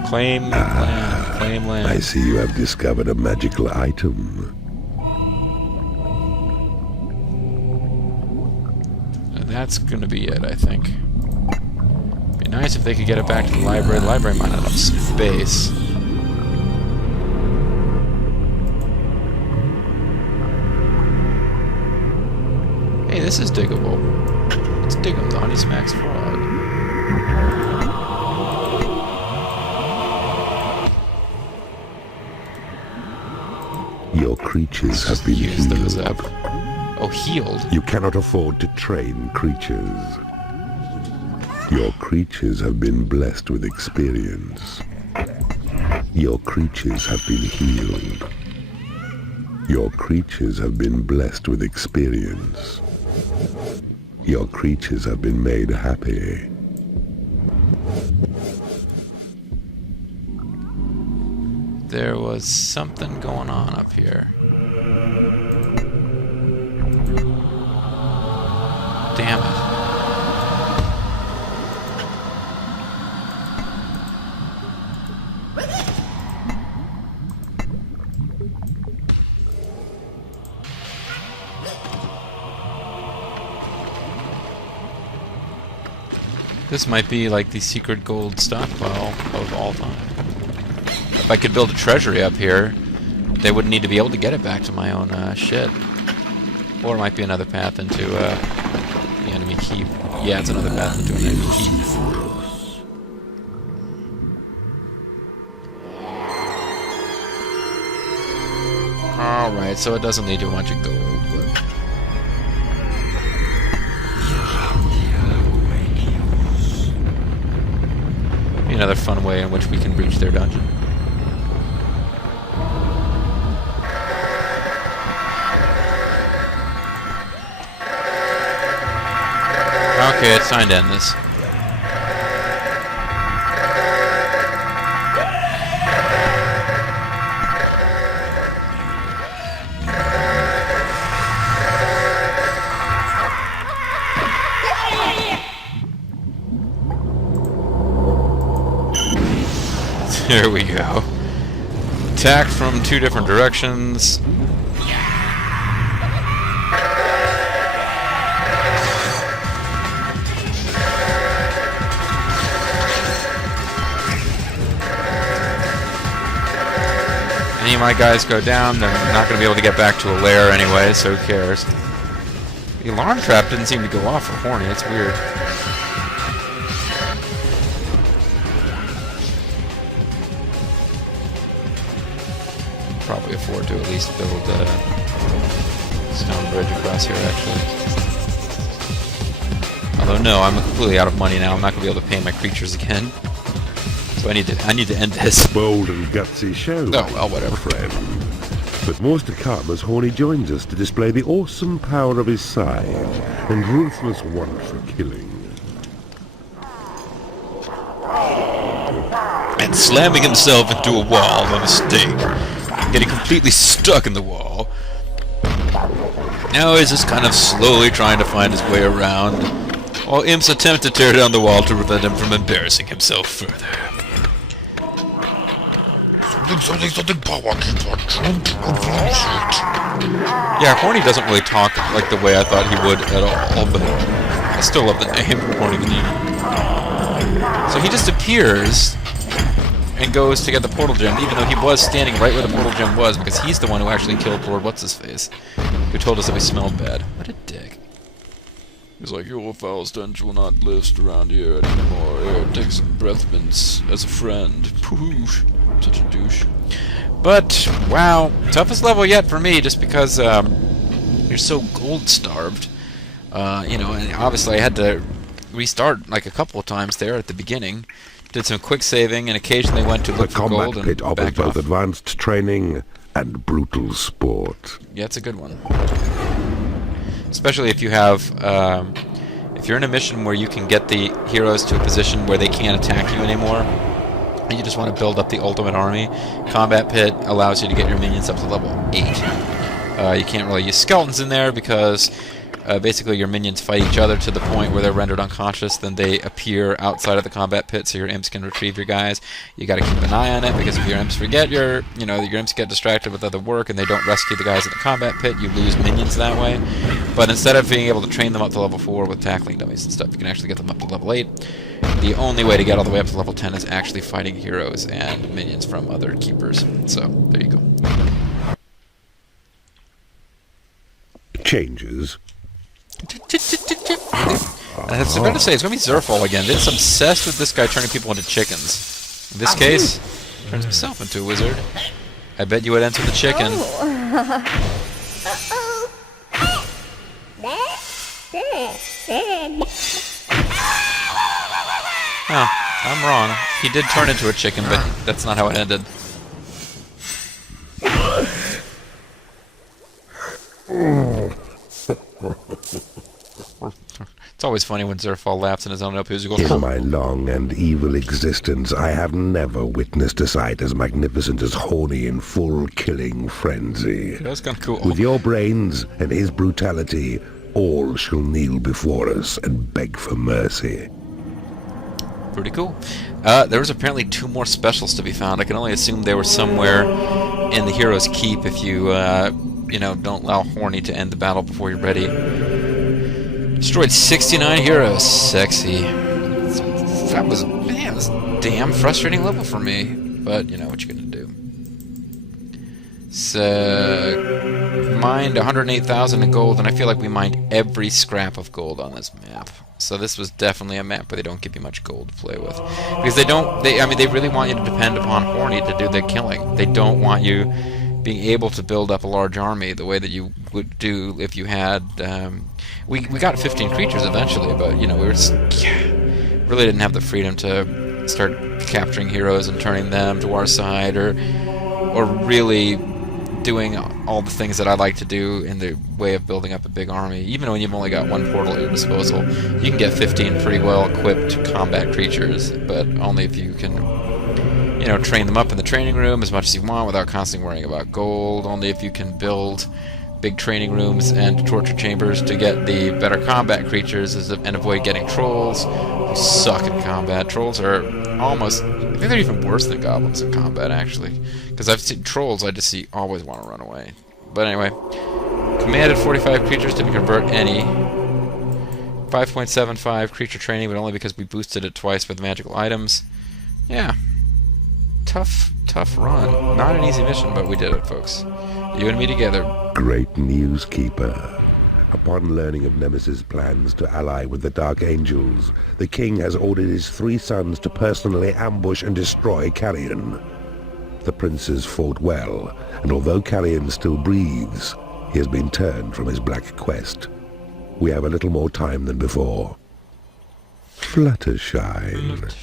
Claim land. Claim land. I see you have discovered a magical item. And that's gonna be it, I think. Be nice if they could get it back to the library. The library might not have space. Hey, this is diggable. Let's dig him, the Honey Smacks frog. Your creatures have been Use those healed. up. Oh, healed? You cannot afford to train creatures. Your creatures have been blessed with experience. Your creatures have been healed. Your creatures have been blessed with experience. Your creatures have been made happy. There was something going on up here. Damn it. This might be like the secret gold stockpile of all time. If I could build a treasury up here, they wouldn't need to be able to get it back to my own shit. Or it might be another path into the enemy keep. Yeah, it's another path into an enemy keep. Alright, so it doesn't lead to a bunch of gold, but... be another fun way in which we can breach their dungeon. Okay, it's time to end this. There we go. Attack from two different directions. of my guys go down, they're not going to be able to get back to a lair anyway, so who cares? The alarm trap didn't seem to go off for Horny, it's weird. Probably afford to at least build a stone bridge across here, actually. Although no, I'm completely out of money now. I'm not going to be able to pay my creatures again. So I need to end this. Bold and gutsy show. Oh, well, whatever. Friend. But more's to come as Horny joins us to display the awesome power of his scythe and ruthless want for killing. And slamming himself into a wall by mistake. Getting completely stuck in the wall. Now he's just kind of slowly trying to find his way around, while imps attempt to tear down the wall to prevent him from embarrassing himself further. Something power, keep on trying to convince it. Yeah, Horny doesn't really talk like the way I thought he would at all, but I still love the name, Horny the Demon. So he just appears and goes to get the portal gem, even though he was standing right where the portal gem was, because he's the one who actually killed Lord What's-His-Face, who told us that we smelled bad. What a dick. He's like, your foul stench will not lift around here anymore. Here, take some breath mints as a friend. Poosh. Such a douche. But, wow, toughest level yet for me, just because you're so gold-starved. You know, and obviously I had to restart like a couple of times there at the beginning. Did some quick saving, and occasionally went to look for gold and pit offers both advanced training and brutal sport. Yeah, it's a good one. Especially if you have, if you're in a mission where you can get the heroes to a position where they can't attack you anymore, and you just want to build up the ultimate army, Combat Pit allows you to get your minions up to level 8. You can't really use skeletons in there because basically your minions fight each other to the point where they're rendered unconscious, then they appear outside of the combat pit so your imps can retrieve your guys. You got to keep an eye on it, because if your imps forget your imps get distracted with other work and they don't rescue the guys in the combat pit, you lose minions that way. But instead of being able to train them up to level 4 with tackling dummies and stuff, you can actually get them up to level 8. The only way to get all the way up to level 10 is actually fighting heroes and minions from other keepers. So, there you go. Changes. I was about to say, it's going to be Zerfall again. It's obsessed with this guy turning people into chickens. In this case, turns himself into a wizard. I bet you would enter the chicken. Oh, I'm wrong. He did turn into a chicken, but that's not how it ended. It's always funny when Zerfall laughs in his own up. He goes, In my long and evil existence, I have never witnessed a sight as magnificent as Horny in full killing frenzy. That's kind of cool. With your brains and his brutality, all shall kneel before us and beg for mercy. Pretty cool. There was apparently 2 more specials to be found. I can only assume they were somewhere in the Hero's Keep if you, don't allow Horny to end the battle before you're ready. Destroyed 69 heroes. Sexy. That was a damn frustrating level for me. But, you know, what you gonna do. So, mined 108,000 in gold, and I feel like we mined every scrap of gold on this map. So this was definitely a map where they don't give you much gold to play with. Because they really want you to depend upon Horny to do the killing. They don't want you being able to build up a large army the way that you would do if you had... we got 15 creatures eventually, but, you know, we were just, really didn't have the freedom to start capturing heroes and turning them to our side, or really doing all the things that I like to do in the way of building up a big army. Even when you've only got 1 portal at your disposal, you can get 15 pretty well equipped combat creatures, but only if you can, train them up in the training room as much as you want without constantly worrying about gold. Only if you can build big training rooms and torture chambers to get the better combat creatures and avoid getting trolls who suck at combat. Trolls are almost... I think they're even worse than goblins in combat, actually. Because I've seen trolls I just always want to run away. But anyway, commanded 45 creatures, didn't convert any. 5.75 creature training, but only because we boosted it twice with magical items. Yeah. Tough tough run. Not an easy mission, but we did it, folks. You and me together. Great news, Keeper. Upon learning of Nemesis' plans to ally with the Dark Angels, the king has ordered his 3 sons to personally ambush and destroy Carrion. The princes fought well, and although Carrion still breathes, he has been turned from his black quest. We have a little more time than before. Fluttershy.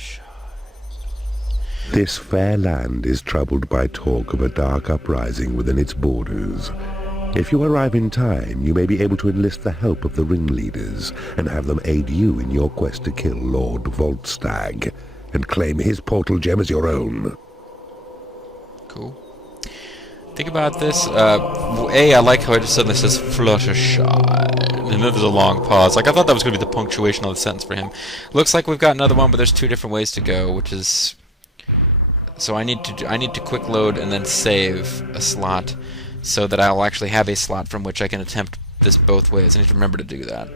This fair land is troubled by talk of a dark uprising within its borders. If you arrive in time, you may be able to enlist the help of the ringleaders and have them aid you in your quest to kill Lord Voltstag and claim his portal gem as your own. Cool. Think about this. I like how it just suddenly says Fluttershy, and then there's a long pause. Like, I thought that was going to be the punctuation of the sentence for him. Looks like we've got another one, but there's 2 different ways to go, which is... So I need to quick load and then save a slot so that I'll actually have a slot from which I can attempt this both ways. I need to remember to do that.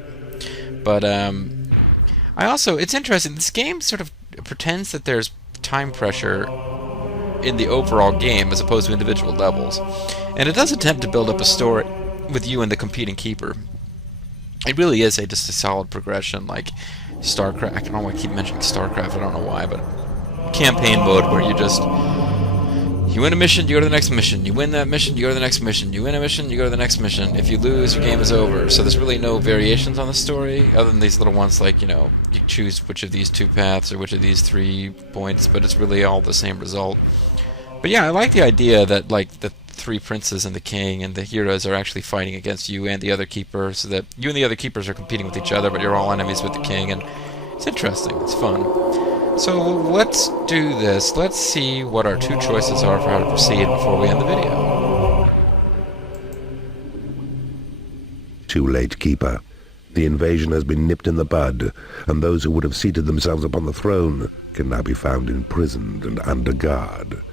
But it's interesting. This game sort of pretends that there's time pressure in the overall game as opposed to individual levels, and it does attempt to build up a story with you and the competing keeper. It really is just a solid progression, like StarCraft. I don't want to keep mentioning StarCraft. I don't know why, but campaign mode where you win a mission, you go to the next mission. You win that mission, you go to the next mission. You win a mission, you go to the next mission. If you lose, your game is over. So there's really no variations on the story, other than these little ones like, you choose which of these 2 paths or which of these 3 points, but it's really all the same result. But yeah, I like the idea that, like, the 3 princes and the king and the heroes are actually fighting against you and the other keeper, so that you and the other keepers are competing with each other, but you're all enemies with the king, and it's interesting. It's fun. So let's do this. Let's see what our 2 choices are for how to proceed before we end the video. Too late, Keeper. The invasion has been nipped in the bud, and those who would have seated themselves upon the throne can now be found imprisoned and under guard.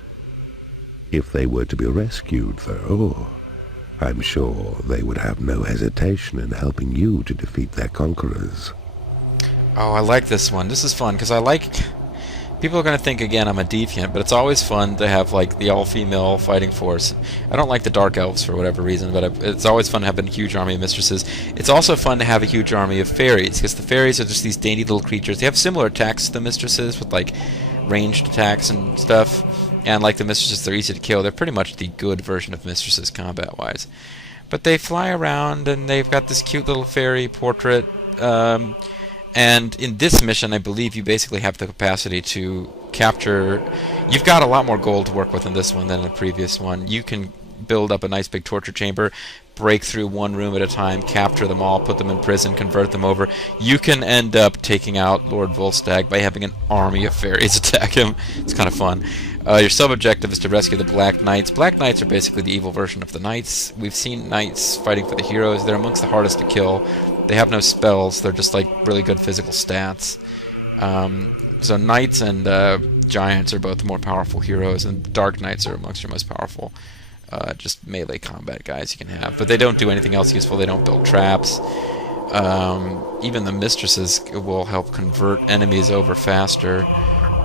If they were to be rescued, though, I'm sure they would have no hesitation in helping you to defeat their conquerors. Oh, I like this one. This is fun, because I like... People are going to think, again, I'm a deviant, but it's always fun to have, like, the all-female fighting force. I don't like the Dark Elves for whatever reason, but it's always fun to have a huge army of mistresses. It's also fun to have a huge army of fairies, because the fairies are just these dainty little creatures. They have similar attacks to the mistresses, with, like, ranged attacks and stuff. And like the mistresses, they're easy to kill. They're pretty much the good version of mistresses combat-wise. But they fly around, and they've got this cute little fairy portrait. And in this mission, I believe you basically have the capacity to capture... You've got a lot more gold to work with in this one than in the previous one. You can build up a nice big torture chamber, break through one room at a time, capture them all, put them in prison, convert them over. You can end up taking out Lord Volstagg by having an army of fairies attack him. It's kind of fun. Your sub-objective is to rescue the Black Knights. Black Knights are basically the evil version of the Knights. We've seen Knights fighting for the heroes. They're amongst the hardest to kill. They have no spells. They're just like really good physical stats. So Knights and Giants are both more powerful heroes, and Dark Knights are amongst your most powerful just melee combat guys you can have. But they don't do anything else useful. They don't build traps. Even the mistresses will help convert enemies over faster.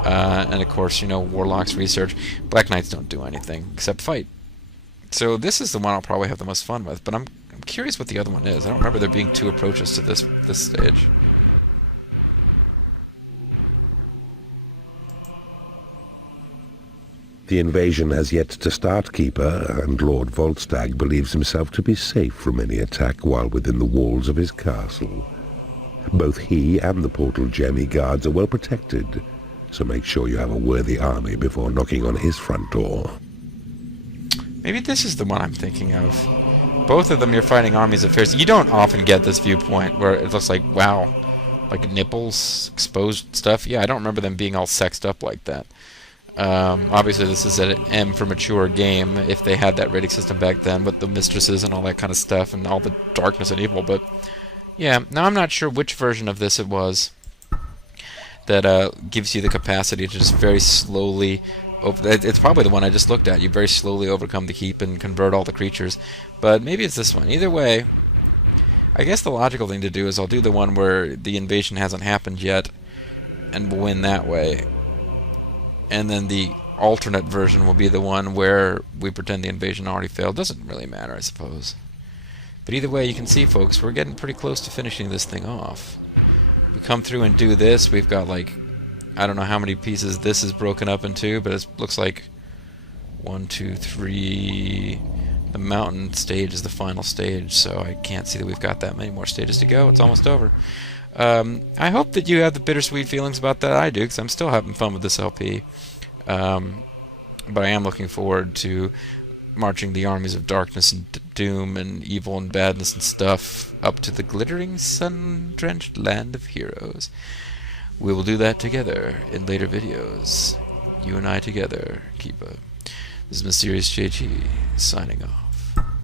And of course, Warlocks research. Black Knights don't do anything except fight. So this is the one I'll probably have the most fun with, but I'm curious what the other one is. I don't remember there being 2 approaches to this stage. The invasion has yet to start, Keeper, and Lord Volstagg believes himself to be safe from any attack while within the walls of his castle. Both he and the portal gem he guards are well protected, so make sure you have a worthy army before knocking on his front door. Maybe this is the one I'm thinking of. Both of them, you're fighting armies of fairies. You don't often get this viewpoint where it looks like, wow, like nipples, exposed stuff. Yeah, I don't remember them being all sexed up like that. Obviously, this is an M for mature game, if they had that rating system back then, with the mistresses and all that kind of stuff, and all the darkness and evil. But yeah, now I'm not sure which version of this it was that gives you the capacity to just very slowly... It's probably the one I just looked at. You very slowly overcome the keep and convert all the creatures. But maybe it's this one. Either way, I guess the logical thing to do is I'll do the one where the invasion hasn't happened yet, and we'll win that way. And then the alternate version will be the one where we pretend the invasion already failed. Doesn't really matter, I suppose. But either way, you can see, folks, we're getting pretty close to finishing this thing off. We come through and do this, we've got like, I don't know how many pieces this is broken up into, but it looks like 1, 2, 3. The mountain stage is the final stage, so I can't see that we've got that many more stages to go. It's almost over. I hope that you have the bittersweet feelings about that I do, because I'm still having fun with this LP. But I am looking forward to marching the armies of darkness and doom and evil and badness and stuff up to the glittering sun-drenched land of heroes. We will do that together in later videos. You and I together, Kiba. This is Mysterious JG, signing off.